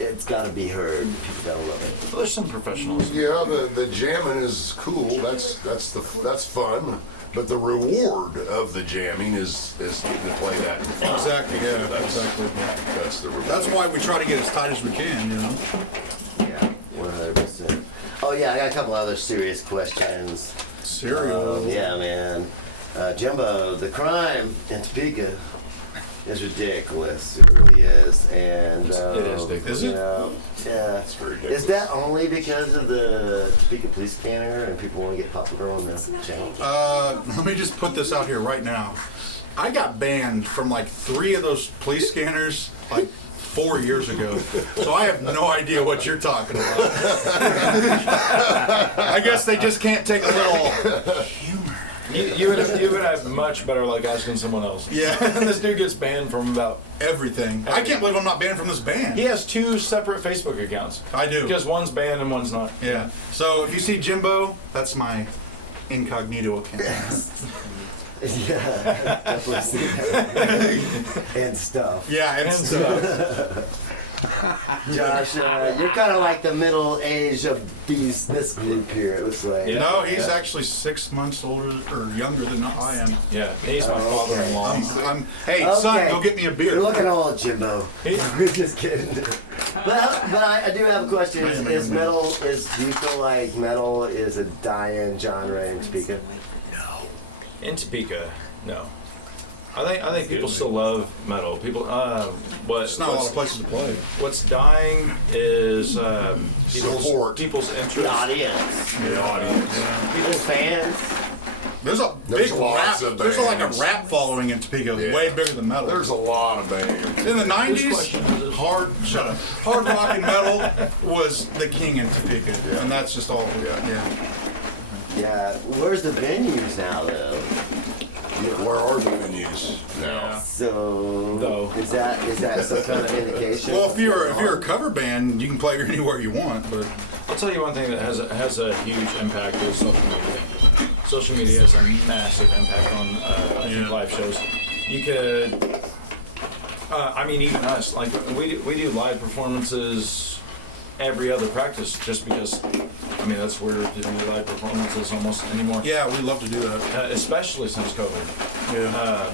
it's got to be heard, people gotta love it? Well, there's some professionals. Yeah, the jamming is cool. That's fun. But the reward of the jamming is getting to play that. Exactly. Yeah. Exactly. That's the reward. That's why we try to get as tight as we can. Yeah, 100%. Oh yeah, I got a couple other serious questions. Cereal. Yeah, man. Jimbo, the crime in Topeka is ridiculous. It really is. And It is ridiculous. Is it? Yeah. It's very ridiculous. Is that only because of the Topeka police scanner and people want to get popular on the channel? Let me just put this out here right now. I got banned from like 3 of those police scanners like 4 years ago, so I have no idea what you're talking about. I guess they just can't take a little humor. You would have much better luck asking someone else. Yeah. And this dude gets banned from about. Everything. I can't believe I'm not banned from this band. He has 2 separate Facebook accounts. I do. Because one's banned and one's not. Yeah. So if you see Jimbo, that's my incognito account. Yeah, definitely see that. And stuff. Yeah, and stuff. Josh, you're kind of like the middle age of this group here. It was like. Yeah. No, he's actually 6 months older or younger than I am. Yeah, he's my father-in-law. Hey, Okay. son, go get me a beer. You're looking old, Jimbo. He- We're just kidding. But I do have a question. Is metal? Do you feel like metal is a dying genre in Topeka? In Topeka, no. I think people still love metal. People, It's not a lot of places to play. what's dying is Support. people's The interest. audience, The audience. people's fans. There's a There's big lots rap. of There's like a bands. rap following in Topeka, Yeah. way bigger than metal. There's a lot of bands. In the '90s, question is this? hard rock and metal was the king in Topeka, Yeah. and that's just all. Yeah. Yeah. Where's the venues now, though? Where are the venues now? Yeah. So No. is that some kind of indication? Well, if you're a cover band, you can play anywhere you want, but I'll tell you one thing that has a huge impact is social media. Social media has a massive impact on I think live shows. You could, I mean, even us, like we do live performances every other practice, just because. I mean, that's weird to do live performances almost anymore. yeah, we love to do that. Especially since COVID. Yeah.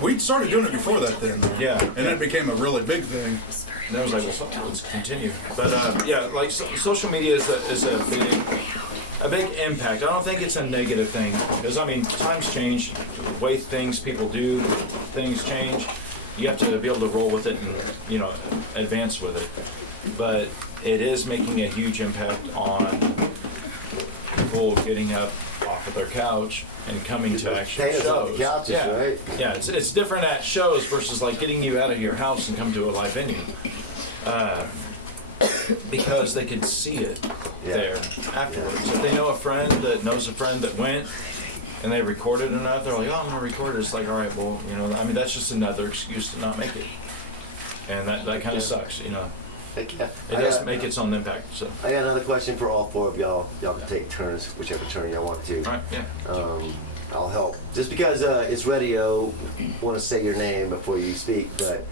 We started doing it before that then. Yeah. And it became a really big thing. And I was like, well, let's continue. But yeah, like social media is a big impact. I don't think it's a negative thing because I mean, times change, the way people do things change. You have to be able to roll with it and advance with it. But it is making a huge impact on people getting up off of their couch and coming to actual Potatoes on shows. the couches, yeah. right? Yeah, it's different at shows versus like getting you out of your house and come to a live venue. Because they could see it there afterwards. If they know a friend that knows a friend that went and they recorded enough, they're like, oh, I'm gonna record it. It's like, all right, well, I mean, that's just another excuse to not make it. And that kind of sucks, It does make its own impact, so. I got another question for all 4 of y'all. Y'all can take turns, whichever turn y'all want to. All right, yeah. I'll help. Just because it's radio, want to say your name before you speak, but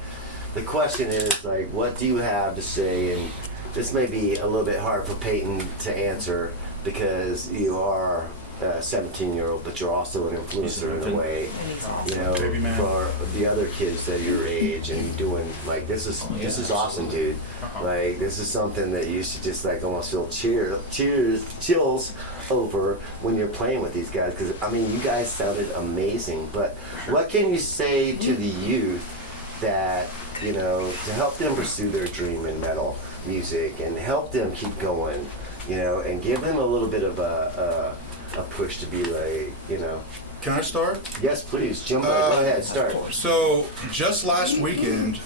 the question is, like, what do you have to say? And this may be a little bit hard for Peyton to answer because you are a 17-year-old, but you're also an influencer in a way, Baby man. for the other kids that are your age, and you're doing, like, this is awesome, dude. Like, this is something that you should just, like, almost feel chills over when you're playing with these guys, because, I mean, you guys sounded amazing, but what can you say to the youth that, to help them pursue their dream in metal music and help them keep going, and give them a little bit of a push to be like, Can I start? yes, please, Jimbo, go ahead, start. So just last weekend,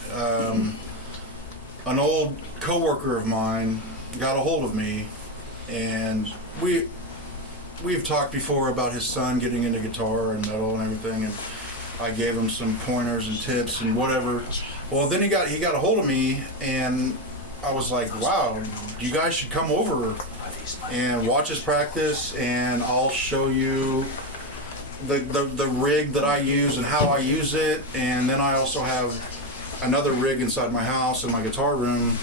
an old coworker of mine got a hold of me, and we've talked before about his son getting into guitar and metal and everything, and I gave him some pointers and tips and whatever. Well, then he got a hold of me, and I was like, wow, you guys should come over and watch us practice, and I'll show you the rig that I use and how I use it. And then I also have another rig inside my house in my guitar room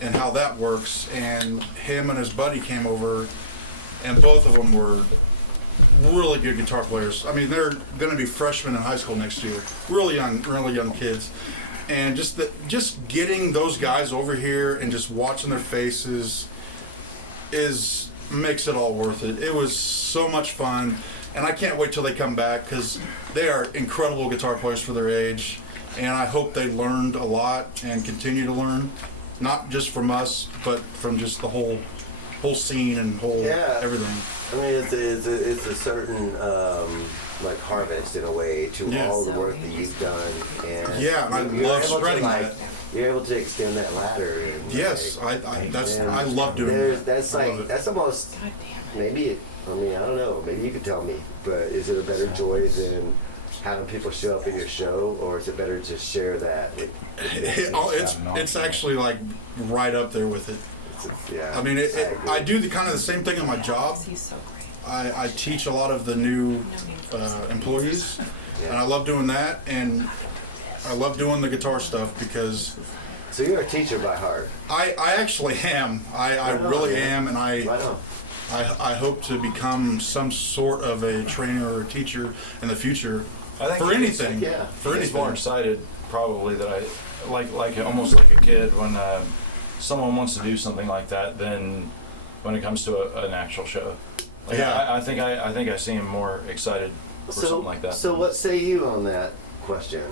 and how that works. And him and his buddy came over, and both of them were really good guitar players. I mean, they're going to be freshmen in high school next year. Really young kids. And just getting those guys over here and just watching their faces makes it all worth it. It was so much fun, and I can't wait till they come back because they are incredible guitar players for their age, and I hope they learned a lot and continue to learn, not just from us, but from just the whole scene and everything. I mean, it's a certain like harvest in a way to all the work that you've done, and Yeah, and I you're love able to, spreading like, that. you're able to extend that ladder. And Yes, like, I love doing that. That's I love like it. that's almost maybe. I mean, I don't know. Maybe you could tell me. But is it a better joy than having people show up at your show, or is it better to share that? It's actually like right up there with it. Yeah. I mean, agree. I do the kind of the same thing in my job. He's so great. I teach a lot of the new employees, and I love doing that, and I love doing the guitar stuff because So you're a teacher by heart. I actually am. I really am, and Right on. I hope to become some sort of a trainer or teacher in the future I think for he's- anything. yeah. For He's more anything. excited probably that I like almost like a kid when someone wants to do something like that than when it comes to an actual show. Like, Yeah. I think I see him more excited for something like that. So what say you on that question?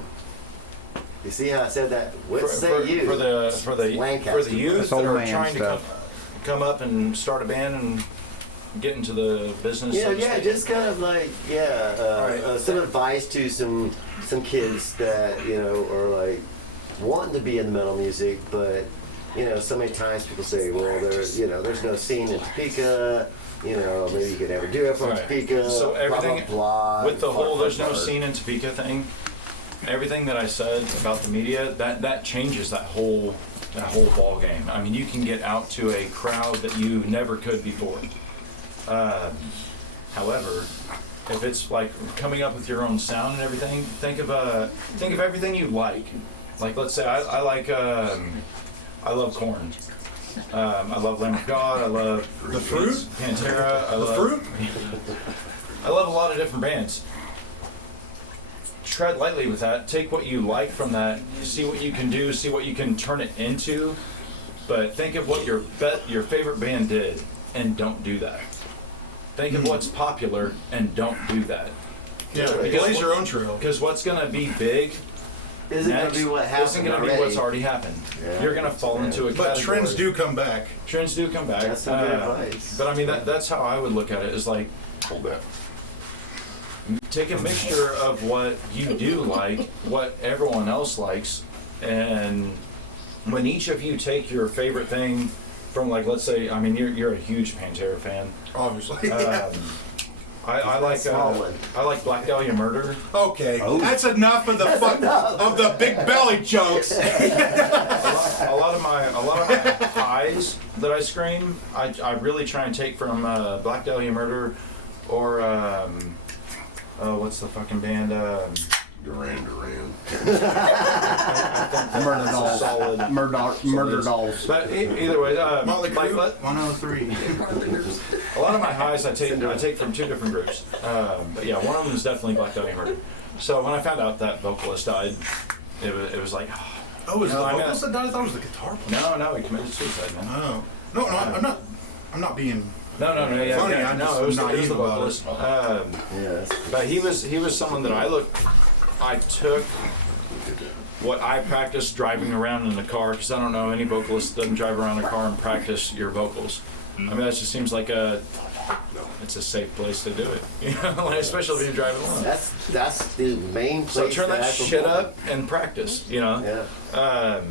You see how I said that? What say you? for the Lancaster. youth That's that old are man trying to stuff. come up and start a band and get into the business. Yeah, so to yeah, speak. just kind of like some advice to some kids that are like wanting to be in metal music, but so many times people say, well, there's no scene in Topeka. Maybe you could never do it from Right. Topeka. So everything blah, blah, blah, with the whole there's no blah. scene in Topeka thing, everything that I said about the media, that changes that whole ball game. I mean, you can get out to a crowd that you never could before. However, if it's like coming up with your own sound and everything, think of everything you like. Like, let's say I love Korn. I love Lamb of God. I love The Fruit? Pantera. I The love Fruit? I love a lot of different bands. Tread lightly with that. Take what you like from that. See what you can do. See what you can turn it into. But think of what your favorite band did, and don't do that. Think of what's popular, and don't do that. Yeah, Because blaze what- your own trail. Because what's gonna be big Isn't going next to be what happened isn't gonna already. be what's already happened. Yeah. You're gonna fall into a But category. trends do come back. Trends do come back. That's some good advice. But I mean, that's how I would look at it. Is like, Hold that. take a mixture of what you do like, what everyone else likes, and when each of you take your favorite thing from, like, let's say, I mean, you're a huge Pantera fan. Obviously. I like Black Dahlia Murder. Okay, Oh. that's enough of the of the big belly jokes. A lot of my highs that I scream, I really try and take from Black Dahlia Murder, or what's the fucking band? Duran. Murder dolls. Solid. Murder dolls. But either way, Motley like, Crue, 103. a lot of my highs I take from two different groups. But yeah, one of them is definitely Black Dahlia Murder. So when I found out that vocalist died, it was like, Oh, was it No, the I mean, vocalist that died? I thought it was the guitar player. no, he committed suicide, man. Oh. No, I'm not being. No, yeah, Funny, yeah, I'm no, just it was naive the about vocalist. Yes. But he was someone that I took what I practiced driving around in the car, because I don't know any vocalist that doesn't drive around a car and practice your vocals. I mean, that just seems like it's a safe place to do it, you know, like, especially if you're driving alone. That's the main place. So turn that I shit perform. up and practice, you know. Yeah.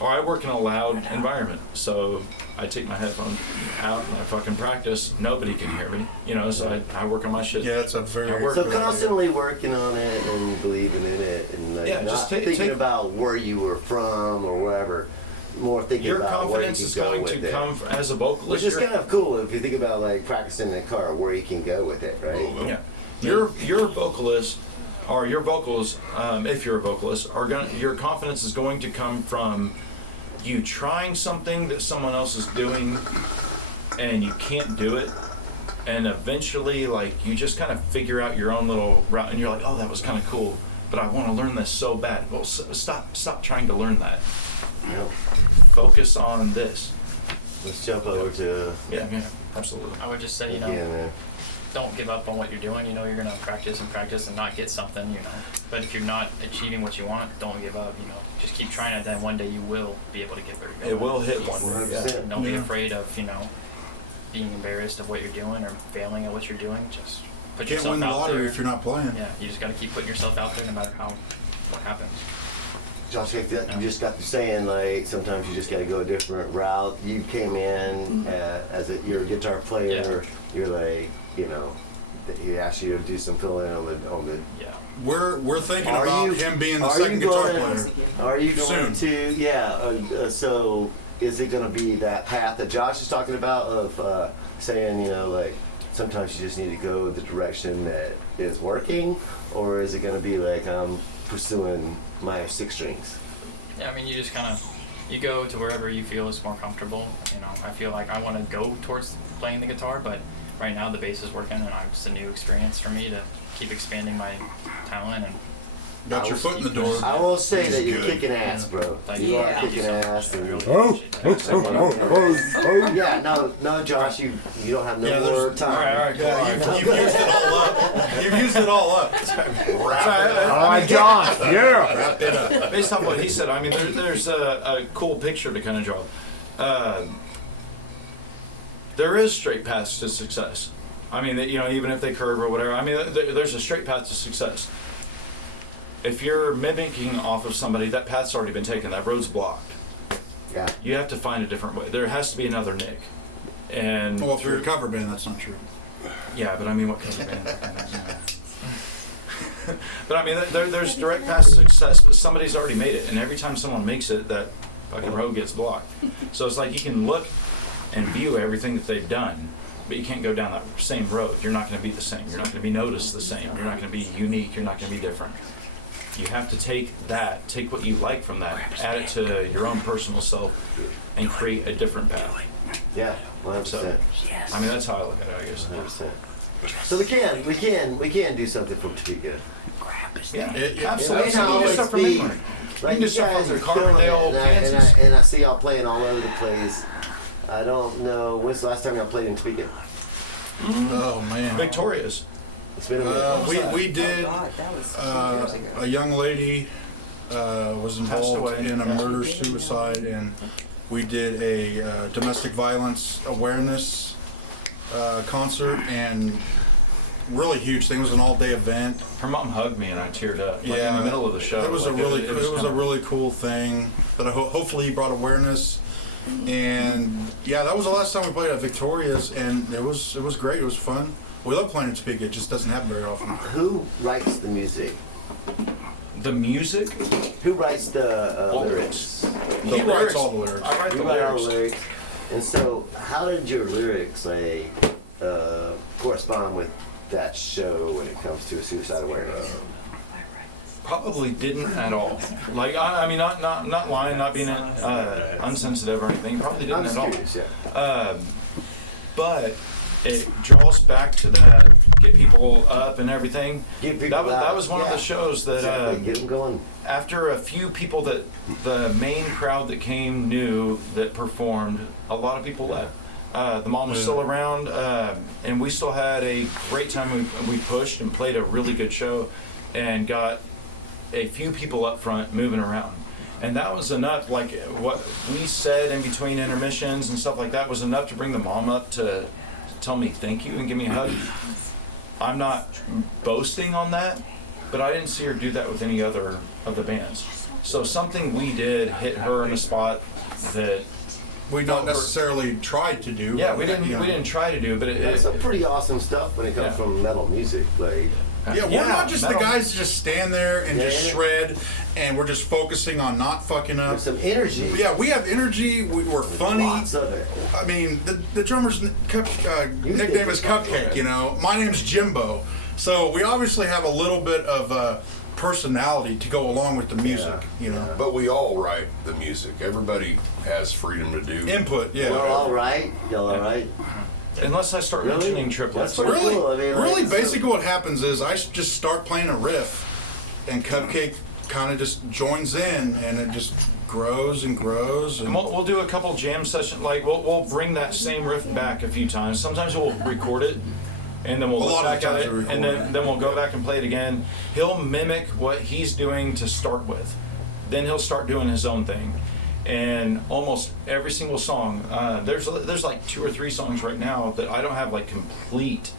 Or I work in a loud environment, so I take my headphones out and I fucking practice. Nobody can hear me, you know. So I work on my shit. Yeah, it's a very. I work So good idea. constantly working on it and believing in it, and like Yeah, not just thinking take- about where you were from or whatever. More thinking Your about where you confidence can is go going with to it. come as a vocalist. Which is you're- kind of cool if you think about like practicing in the car, where you can go with it, right? Yeah, your vocalist or your vocals, if you're a vocalist, your confidence is going to come from you trying something that someone else is doing and you can't do it, and eventually, like, you just kind of figure out your own little route, and you're like, oh, that was kind of cool, but I want to learn this so bad. Well, stop trying to learn that. Yep. Focus on this. Let's jump over to Yeah, absolutely. I would just say, yeah, man. don't give up on what you're doing. You know, you're gonna practice and practice and not get something, you know. But if you're not achieving what you want, don't give up. You know, just keep trying it. Then one day you will be able to get where you're going. It will hit one day. 100%. Yeah. Don't be Yeah. afraid of, you know, being embarrassed of what you're doing or failing at what you're doing. Just put Can't yourself win the out lottery there. if you're not playing. Yeah, you just gotta keep putting yourself out there no matter what happens. Josh, you just got to saying like sometimes you just got to go a different route. You came in you're a guitar player. You're like, you know, he asked you to do some filling on the. Yeah. We're thinking about him being the second guitar player. Are you going soon. to? Yeah. So is it going to be that path that Josh is talking about of saying, you know, like sometimes you just need to go the direction that is working, or is it going to be like I'm pursuing my 6 strings? Yeah, I mean, you just kind of, you go to wherever you feel is more comfortable. You know, I feel like I want to go towards playing the guitar, but right now the bass is working, and it's a new experience for me to keep expanding my talent and. Got your foot in the door. I will say that you're kicking ass, bro. You are kicking ass. And yeah, no, Josh, you don't have no more time. All right, Yeah, you've used it all up. You've used it all up. All right, Josh. Yeah. Wrap it up. Based on what he said, I mean, there's a cool picture to kind of draw. There is straight paths to success. I mean, you know, even if they curve or whatever, I mean, there's a straight path to success. If you're mimicking off of somebody, that path's already been taken. That road's blocked. Yeah. You have to find a different way. There has to be another Nick. And Well, if you're a cover band, that's not true. yeah, but I mean, what cover band? But I mean, there's direct paths to success, but somebody's already made it, and every time someone makes it, that fucking road gets blocked. So it's like you can look and view everything that they've done, but you can't go down that same road. You're not going to be the same. You're not going to be noticed the same. You're not going to be unique. You're not going to be different. You have to take what you like from that, add it to your own personal self, and create a different path. Yeah, 100%. So, I mean, that's how I look at it, I guess. 100%. So we can do something from Topeka. Yeah, Yeah. absolutely. It may not You can do always stuff from be- England. You Like can do stuff guys from are killing it, Carbondale, and Kansas. I see y'all playing all over the place. I don't know, when's the last time y'all played in Topeka? Oh man. Victoria's. It's been a minute. We did. A young lady was involved away. in a murder-suicide, and we did a domestic violence awareness concert, and really huge thing. It was an all-day event. Her mom hugged me and I teared up. Like, Yeah, in the middle of the show. It was Like, a really, it was a kinda- really cool thing. But hopefully, he brought awareness. And yeah, that was the last time we played at Victoria's, and it was great. It was fun. We love playing in Topeka. It just doesn't happen very often. Who writes the music? The music. Who writes the All lyrics? He writes all the lyrics. I write You the write all lyrics. the lyrics. And so, how did your lyrics like correspond with that show when it comes to suicide awareness? Probably didn't at all. Like I mean, not lying, not being unsensitive or anything. Probably I'm didn't just at all. curious, yeah. But it draws back to that, get people up and everything. Get people That out, was one of yeah. the shows that Exactly. Get them going. after a few people that the main crowd that came knew that performed, a lot of people left. The mom was still around, and we still had a great time. We pushed and played a really good show, and got a few people up front moving around. And that was enough, like what we said in between intermissions and stuff like that was enough to bring the mom up to tell me thank you and give me a hug. I'm not boasting on that, but I didn't see her do that with any other of the bands. So something we did hit her in a spot that, We not necessarily tried to do. yeah, but, we didn't try to do, but That's some pretty awesome stuff when it comes Yeah. from metal music. Like, Yeah, we're not just metal. the guys that just stand there and just Yeah. shred, and we're just focusing on not fucking up. there's some energy. Yeah, we have energy. We're funny. Lots of it. I mean, the drummer's nickname is Cupcake. You know, my name's Jimbo. So we obviously have a little bit of personality to go along with the music. Yeah. You know, But we all write the music. Everybody has freedom to do. input. Yeah. Y'all all right? Y'all all right? unless I start Really? mentioning triplets. That's pretty Really, cool. I mean, like, really, it's basically what happens is I just start playing a riff, and Cupcake kind of just joins in, and it just grows and grows. And And we'll do a couple jam sessions. Like we'll bring that same riff back a few times. Sometimes we'll record it, and then we'll A look lot of back the at times it, we record and it. then we'll go back and play it again. He'll mimic what he's doing to start with. Then he'll start doing his own thing. And almost every single song, there's like 2 or 3 songs right now that I don't have like complete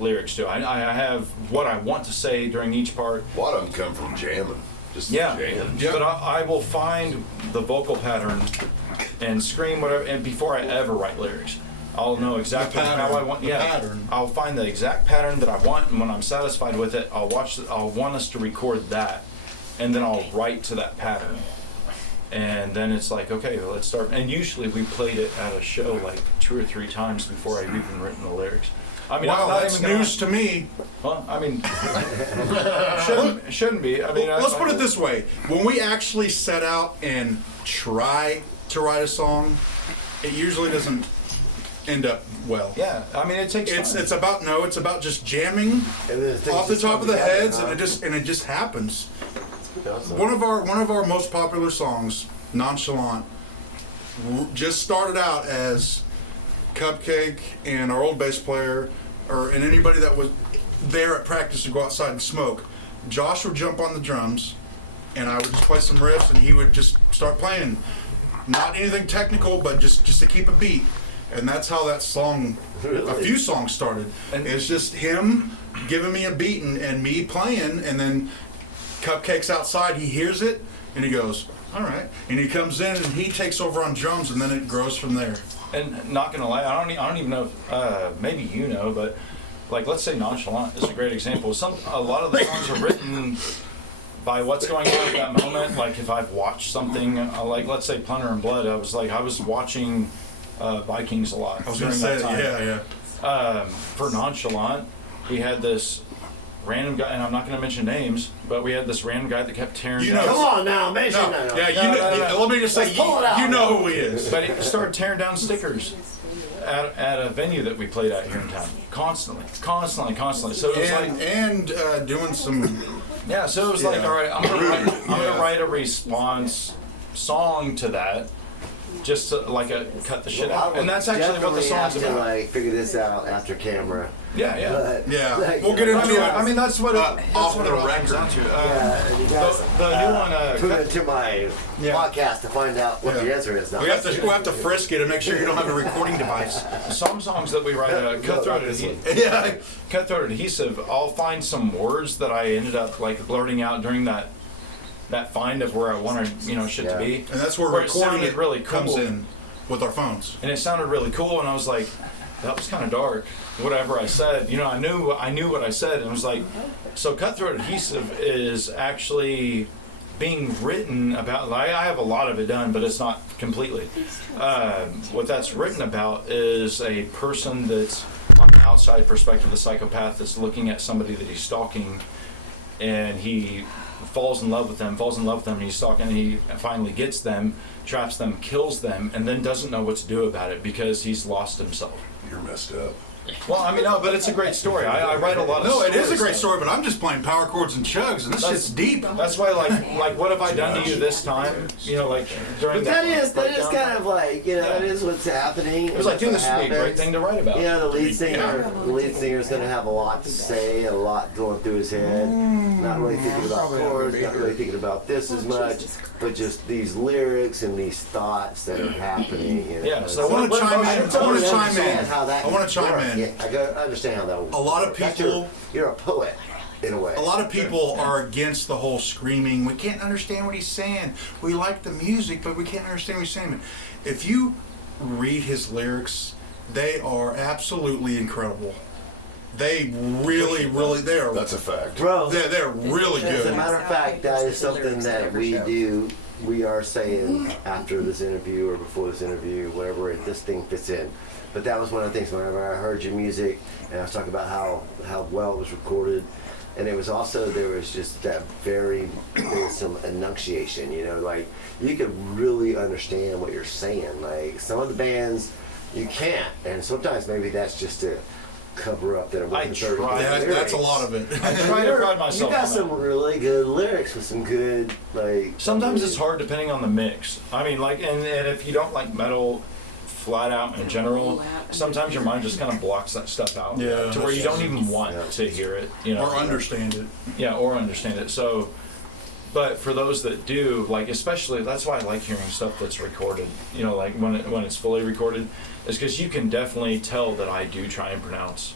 lyrics to. I have what I want to say during each part. A lot of them come from jamming. Just Yeah, jam. Yeah. but I will find the vocal pattern and scream whatever, and before I ever write lyrics, I'll know exactly The how pattern, I want. the Yeah, pattern. I'll find the exact pattern that I want, and when I'm satisfied with it, I'll want us to record that, and then I'll write to that pattern. And then it's like, okay, well, let's start. And usually we played it at a show like 2 or 3 times before I've even written the lyrics. I mean, I'm Wow, not that's even gonna- news to me. Well, I mean, shouldn't be. I mean, Let's put it this way: when we actually set out and try to write a song, it usually doesn't end up well. Yeah, I mean, it takes time. It's about just jamming And then things off the just top come of the together, heads, huh? and it just happens. Awesome. One of our most popular songs, "Nonchalant," just started out as Cupcake and our old bass player, and anybody that was there at practice to go outside and smoke. Josh would jump on the drums, and I would just play some riffs, and he would just start playing. Not anything technical, but just to keep a beat. And that's how that song, a few songs started. And it's just him giving me a beat and me playing, and then Cupcake's outside, he hears it, and he goes, all right. And he comes in and he takes over on drums, and then it grows from there. And not gonna lie, I don't even know if maybe you know, but like let's say "Nonchalant" is a great example. A lot of the songs are written by what's going on at that moment. Like if I've watched something, like let's say "Plunder and Blood," I was watching Vikings a lot. I was going to during say, that time. yeah. For "Nonchalant," we had this random guy, and I'm not going to mention names, but we had this random guy that kept tearing You down. know- Come on now, mention No, that. yeah, No. let me just say, Let's pull it out. you know who he is. But he started tearing down stickers at a venue that we played at here in town. Constantly. So it was And doing some, yeah, so it was like, Yeah. all right, I'm gonna Yeah. write a response song to that, just to cut the shit out. And that's actually what the song's have to, about. like, figure this out after camera. Yeah. But, yeah, like, we'll get you know, into I mean, it. that's what off it the all comes record. down to. Yeah, you guys the new one, put cut- it into my Yeah. podcast to find out what the Yeah. answer is now. We'll have to frisk you to make sure you don't have a recording device. some songs that we write, cutthroat this one. Yeah. cutthroat adhesive, I'll find some words that I ended up like blurting out during that find of where I wanted, shit to be. And that's where Where it recording sounded it really comes cool. in with our phones. And it sounded really cool, and I was like, that was kind of dark. Whatever I said, I knew what I said, and it was like, so cutthroat adhesive is actually being written about. I have a lot of it done, but it's not completely. What that's written about is a person that's on the outside perspective, the psychopath that's looking at somebody that he's stalking, and he falls in love with them, and he's stalking, and he finally gets them, traps them, kills them, and then doesn't know what to do about it because he's lost himself. You're messed up. Well, I mean, no, but it's a great story. I write a lot of No, it is a stories. great story, but I'm just playing power chords and chugs, and this shit's deep. That's why, like, what have I done to you this time? Like during But that is breakdown? kind of like, that is what's happening. It was like, dude, this would be a great thing to write about. The lead singer's going to have a lot to say, a lot going through his head. Not really thinking about chords, not really thinking about this as much, but just these lyrics and these thoughts that are happening. Yeah, so I want to chime in. I want to chime understand in. how that I want to chime works. in. Yeah, I understand how that works. A lot of people- You're a poet, in a way. A lot of people are against the whole screaming. We can't understand what he's saying. We like the music, but we can't understand what he's saying. If you read his lyrics, they are absolutely incredible. They really, they are. That's a fact. Bro, They're really as a good. matter of fact, that is something that we do. We are saying after this interview or before this interview, wherever this thing fits in. But that was one of the things whenever I heard your music, and I was talking about how well it was recorded, and it was also, there was just that there was some enunciation, like you could really understand what you're saying. Like some of the bands, you can't, and sometimes maybe that's just to cover up that it wasn't very try. good That's a lyrics. lot of it. I try to pride myself You got on some that. really good lyrics with some good, like. Sometimes it's hard depending on the mix. I mean, like, and if you don't like metal flat out in general, sometimes your mind just kind of blocks that stuff out. Yeah. To where you don't even want to hear it, Or understand it. Yeah, or understand it. So, but for those that do, like, especially, that's why I like hearing stuff that's recorded, like when it's fully recorded, is because you can definitely tell that I do try and pronounce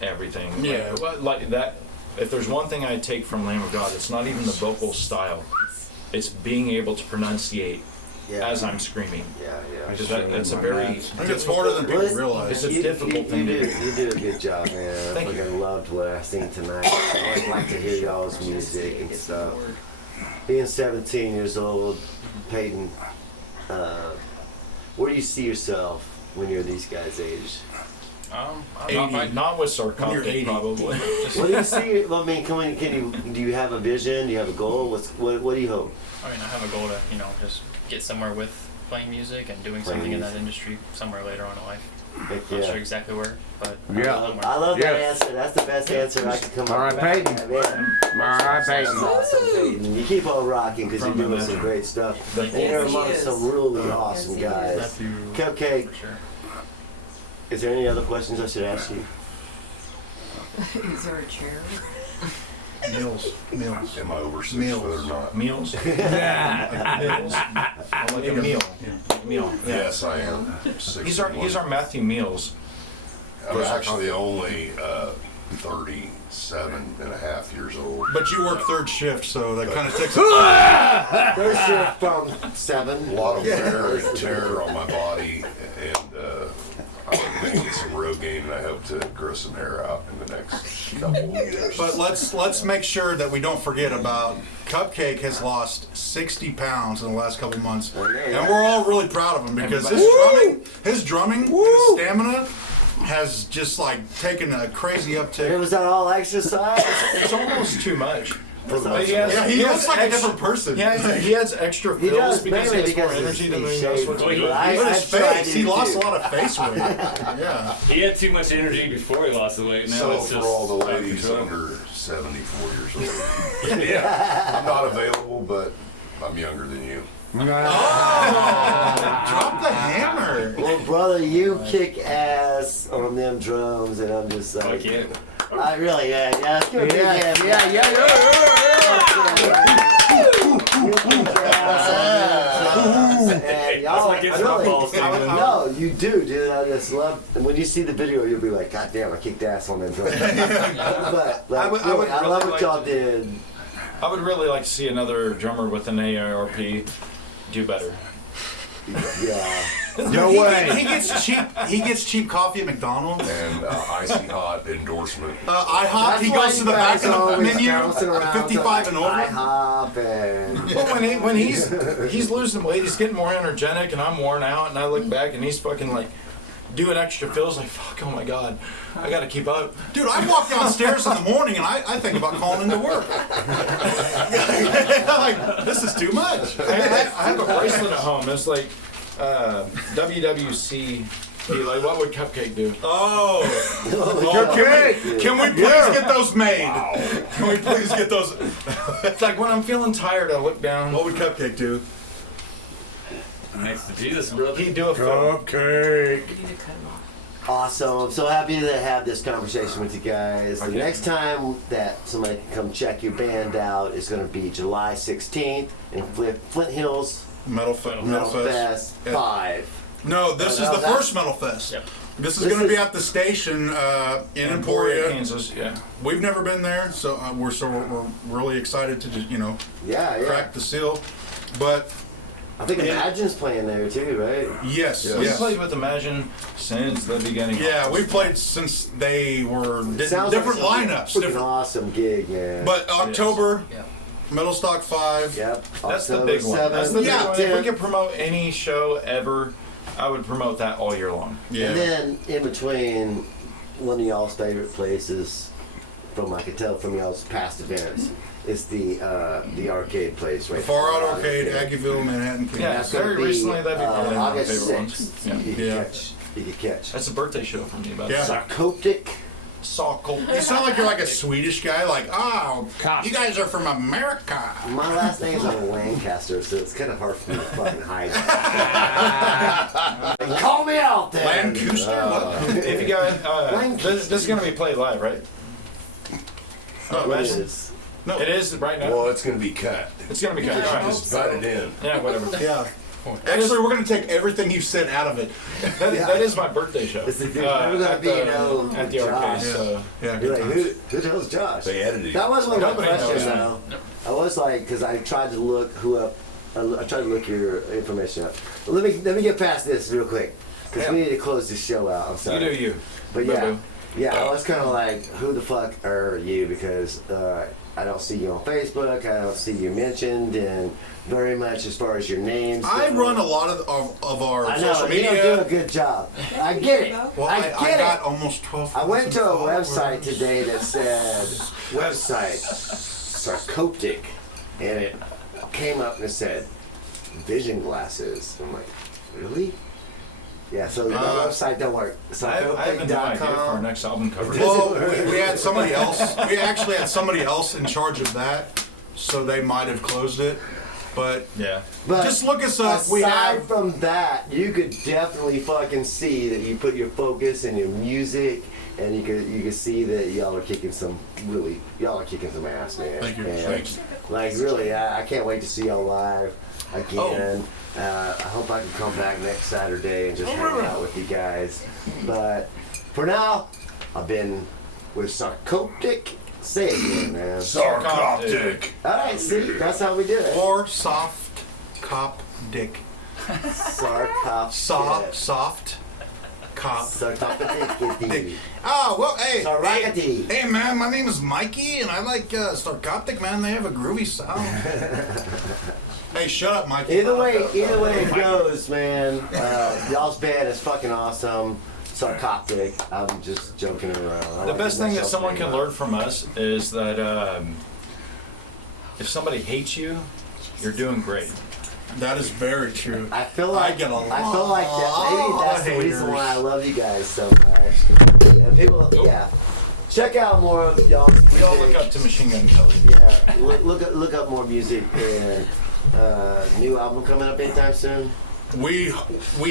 everything. Yeah. Like that, if there's one thing I take from Lamb of God, it's not even the vocal style. It's being able to pronunciate as I'm screaming. Because that's a very... I think it's harder than people realize. It's a difficult thing to do. You did a good job, man. Thank I you. fucking loved what I seen tonight. I always like to hear y'all's music and stuff. Being 17 years old, Peyton, where do you see yourself when you're these guys' age? Not with When you're 80. sarcoptic, probably. What do you see? Well, I mean, do you have a vision? Do you have a goal? What do you hope? I mean, I have a goal to, just get somewhere with playing music and doing something in that industry somewhere later on in life. Heck Not yeah. sure exactly where, but Yeah. I love that Yeah. answer. That's the best answer I could come up All right, with. Peyton. Man. All right, That's Peyton. awesome, Peyton. You keep on rocking because you're From the doing some Metro. great stuff. Thank And you. you're Yes, he among is. some really awesome Yes, he guys. Matthew, Cupcake, for sure. is there any other questions I should ask you? Is there a chair? Meals. Am I over 6 Meals. foot or not? Meals? Meals. I like a meal. Meal. Yeah. Yes, I am. He's our Matthew Meals. I'm actually only 37 and a half years old. But you work third shift, so that kind of takes up. There's shift from A 7. lot of wear and tear on my body, and I'm making some Rogaine, and I hope to grow some hair out in the next couple of years. But let's make sure that we don't forget about Cupcake has lost 60 pounds in the last couple months, and we're all really proud of him because his drumming, his stamina has just like taken a crazy uptick. Was that all exercise? It's almost too much. But Yeah, he looks like a different person. Yeah, he has extra He fills does, because he mainly has more because energy than he's he knows shaved. what to But do. I- Even his I've tried face, to he do lost too. a lot of face weight. Yeah. He had too much energy before he lost the weight. Now So it's for just all the out of ladies control. under 74 years old, yeah, I'm not available, but I'm younger than you. Drop the hammer. Well, brother, you kick ass on them drums, and I'm just like, Fuck yeah. I really, yeah, let's give a big hand. And y'all, That's what gets my balls, really, Steven. no, you do, dude. I just love. And when you see the video, you'll be like, God damn, I kicked ass on them drums. But like, I would really, I love really what like y'all to- did. I would really like to see another drummer with an AARP do better. Yeah. No way. He gets cheap coffee at McDonald's. And icy hot endorsement. IHOP. He why goes to you the back guys of the always menu. bouncing around 55 and to, over. IHOP and Well, when he's losing weight, he's getting more energetic, and I'm worn out, and I look back, and he's fucking like doing extra fills. Like, fuck, oh my god, I gotta keep up. Dude, I walk downstairs in the morning and I think about calling into work. Like, this is too much. I have a bracelet at home. It's like WWC. Like, what would Cupcake do? Oh. Can we please get those made? Can we please get those? It's like when I'm feeling tired, I look down. What would Cupcake do? Thanks to Jesus, brother. He'd do a fill. Cupcake. You need to cut him off. awesome. I'm so happy to have this conversation with you guys. The Okay. next time that somebody can come check your band out is going to be July 16th in Flint Hills Metal Metal Fest. Fest Yeah. 5. No, this is No, the that's- first Metal Fest. Yep. This is This going to be is- at the station in Emporia, Emporia. Kansas. Yeah. We've never been there, so we're really excited to just, Yeah, yeah. crack the seal. But I think Imagine's playing there too, right? yes, Yes. We've yes. played with Imagine since the beginning. Yeah, we've played since they were Sounds different like lineups. An Different, awesome gig, man. but October, Yeah. Metal Stock 5. Yep. That's the October big one. 7th, That's the big Yeah. one. If 10th. we could promote any show ever, I would promote that all year long. Yeah. And then in between, one of y'all's favorite places, from I could tell from y'all's past events, is the arcade place, right? The Far Out Arcade, Aggieville, Manhattan, Kansas. Yeah. That's gonna Very be, recently, that'd be probably one of my August favorite ones. 6th. Yeah. You could Yeah. catch. You could catch. That's a birthday show for me. About Yeah. Sarcoptic. Sockle. You sound like you're like a Swedish guy, like, oh, you guys are from America. My last name's on Lancaster, so it's kind of hard for me to fucking hide. Call me out then. Lancaster? What? If you guys, Lancaster. this is gonna be played live, right? Oh, What imagine. is? No. It is right now. Well, it's going to be cut. It's gonna be cut. You All right. just cut it in. Yeah, whatever. Yeah. Actually, we're going to take everything you said out of it. That is my birthday show. It's never gonna at be the, no at the Josh. arcade. So. Yeah, You're good like, times. who the hell's Josh? They edited That was one of my Nobody questions, knows. though. I was like, because I tried to look who up. I tried to look your information up. But let me get past this real quick, because we need to close this show out. I'm sorry. You do you. But yeah, Boo-boo. yeah, I was kind of like, who the fuck are you? Because I don't see you on Facebook. I don't see you mentioned, and very much as far as your names. I go. run a lot of our I know social you media. don't do a good job. I get it. Well, I I get got it. almost 12. I went to a website today that said website Sarcoptic, and it came up and it said vision glasses. I'm like, really? Yeah, so the website don't work. I have a new idea for our Sarcoptic.com. next album cover. Well, we had somebody else. We actually had somebody else in charge of that, so they might have closed it. But Yeah. But just look us up. aside We have. from that, you could definitely fucking see that you put your focus in your music, and you could see that y'all are kicking some ass, man. Thank you. And, Thanks. like really, I can't wait to see y'all live again. I hope I can come back next Saturday and just hang out with you guys. But for now, I've been with Sarcoptic. Say it again, man. Sarcoptic. All right, see, that's how we do it. Or soft cop dick. Sarcoptic. Soft cop. Sarcoptic. Dick. Oh, well, hey. Sarcoptic. Hey, man, my name is Mikey, and I like Sarcoptic, man. They have a groovy sound. Hey, shut up, Mikey. Either way it goes, man. Y'all's band is fucking awesome. Sarcoptic. I'm just joking around. I The like best to thing mess that up someone name can up. learn from us is that if somebody hates you, you're doing great. That is very true. I feel like I get a I feel like that. Maybe lot that's of the reason haters. why I love you guys so much. And people, yeah. Check out more of y'all's music. We all look up to Machine Gun Kelly. Yeah, look up more music and new album coming up anytime soon. We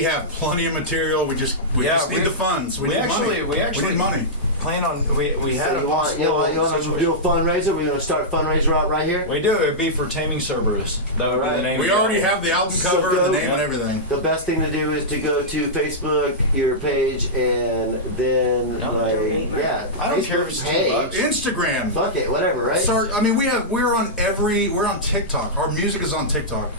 have plenty of material. We just need the funds. We need money. We actually need money. plan on we had So a you want to situation. do a fundraiser? We're gonna start a fundraiser out right here. We do. It'd be for Taming Cerberus. That would be the Alright. name. We of the already album. have the album So cover, go- the name, and everything. The best thing to do is to go to Facebook, your page, and then I don't care if it's $2. Instagram. Fuck it, whatever, right? So, I mean, we're on TikTok. Our music is on TikTok.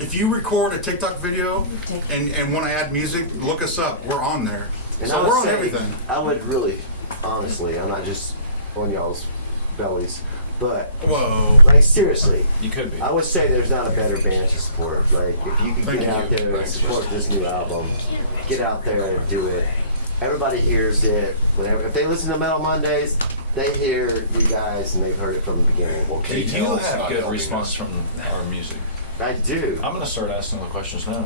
If you record a TikTok video and want to add music, look us up. We're on there. And So I would we're on say, everything. I would really, honestly, I'm not just on y'all's bellies, but Whoa. like seriously, You could be. I would say there's not a better band to support. Like if you could Thank get out you. there and support this new album, get out there and do it. Everybody hears it. Whenever if they listen to Metal Mondays, they hear you guys and they've heard it from the beginning. Well, Do Kate you Hell's have not good helping response us. from our music? I do. I'm gonna start asking the questions now.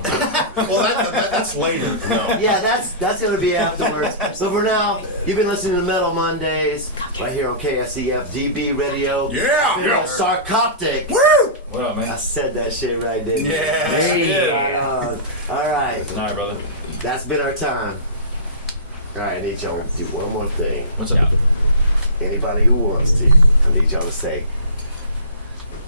Well, that's later. No. Yeah, that's gonna be afterwards. So for now, you've been listening to Metal Mondays right here on KSEF DB Radio. Yeah. Sarcoptic. Woo! What up, I man? said that shit right, didn't I? Yeah. Hey, Yeah. right on. All right, All right, brother. that's been our time. All right, I need y'all to do one more thing. What's up? Anybody who wants to, I need y'all to say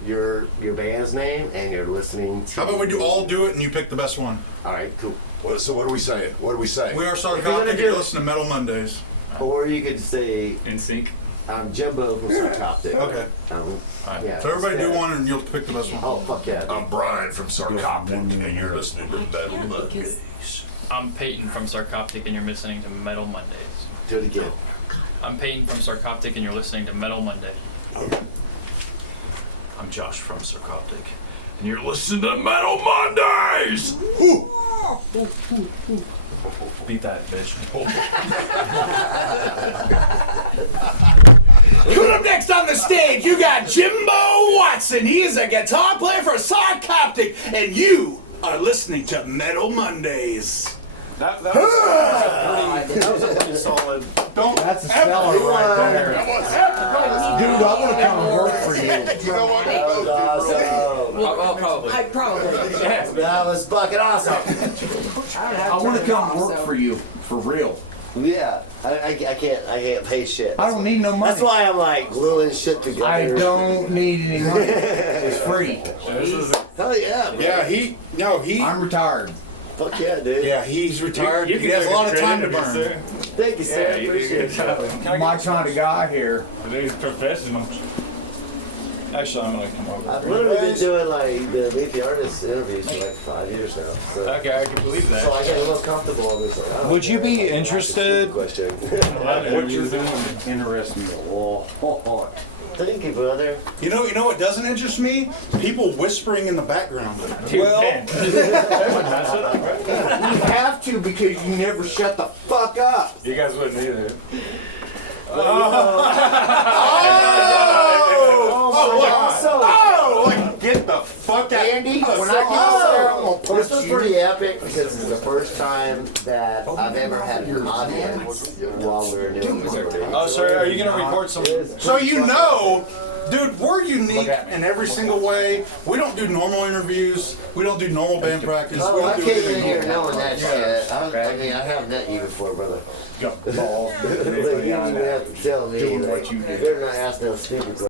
your band's name and you're listening to. How about we all do it and you pick the best one? All right, cool. So what are we saying? What are we saying? We are If you're gonna Sarcoptic. do You it- listen to Metal Mondays. Or you could say In sync. I'm Jimbo from Sarcoptic. Okay. Alright. Yeah. So everybody do yeah. one and you'll pick the best one. Oh fuck yeah. I'm Brian from Sarcoptic, and you're listening to Metal Mondays. I'm Peyton from Sarcoptic and you're listening to Metal Mondays. Do it again. I'm Peyton from Sarcoptic and you're listening to Metal Monday. I'm Josh from Sarcoptic, and you're listening to Metal Mondays. Beat that, bitch. Coming up next on the stage, you got Jimbo Watson. He is a guitar player for Sarcoptic, and you are listening to Metal Mondays. That was a pretty solid. That's a stellar right there. Dude, I want to come and work for you. You know what? That was awesome. Oh, probably. I probably. That was fucking awesome. I want to come work for you, for real. Yeah, I can't pay shit. I don't need no money. That's why I'm like gluing shit together. I don't need any money. It's free. Hell yeah, bro. Yeah, I'm retired. Fuck yeah, dude. Yeah, he's retired. You he can has a take lot of time to credit, burn. Thank you, sir. Yeah, you did a Appreciate good it. job. My kind of guy here. He's professional. Actually, I'm gonna come over. I've literally been doing like the Meet the Artist interviews for like 5 years now. So, Okay, I can believe that. so I get a little comfortable. I'm just like, oh, Would you be okay, interested? Question. What you're doing. Interests me a lot. Thank you, brother. You know what doesn't interest me? People whispering in the background. Well, Man. you have to because you never shut the fuck up. You guys wouldn't either. Get the fuck out. Andy, when I get over there, I'm gonna This punch was you. pretty epic because it's the first time that I've ever had an audience while we were doing this recording. Oh, sorry. Are you gonna record some? So you know, dude, we're unique in every single way. We don't do normal interviews. We don't do normal band practice. We Oh, I don't do came in anything here normal. knowing that shit. I mean, I have met you before, brother. Balls. Like, you didn't even have to tell me. Doing Like, what you you did. better not ask no stupid questions.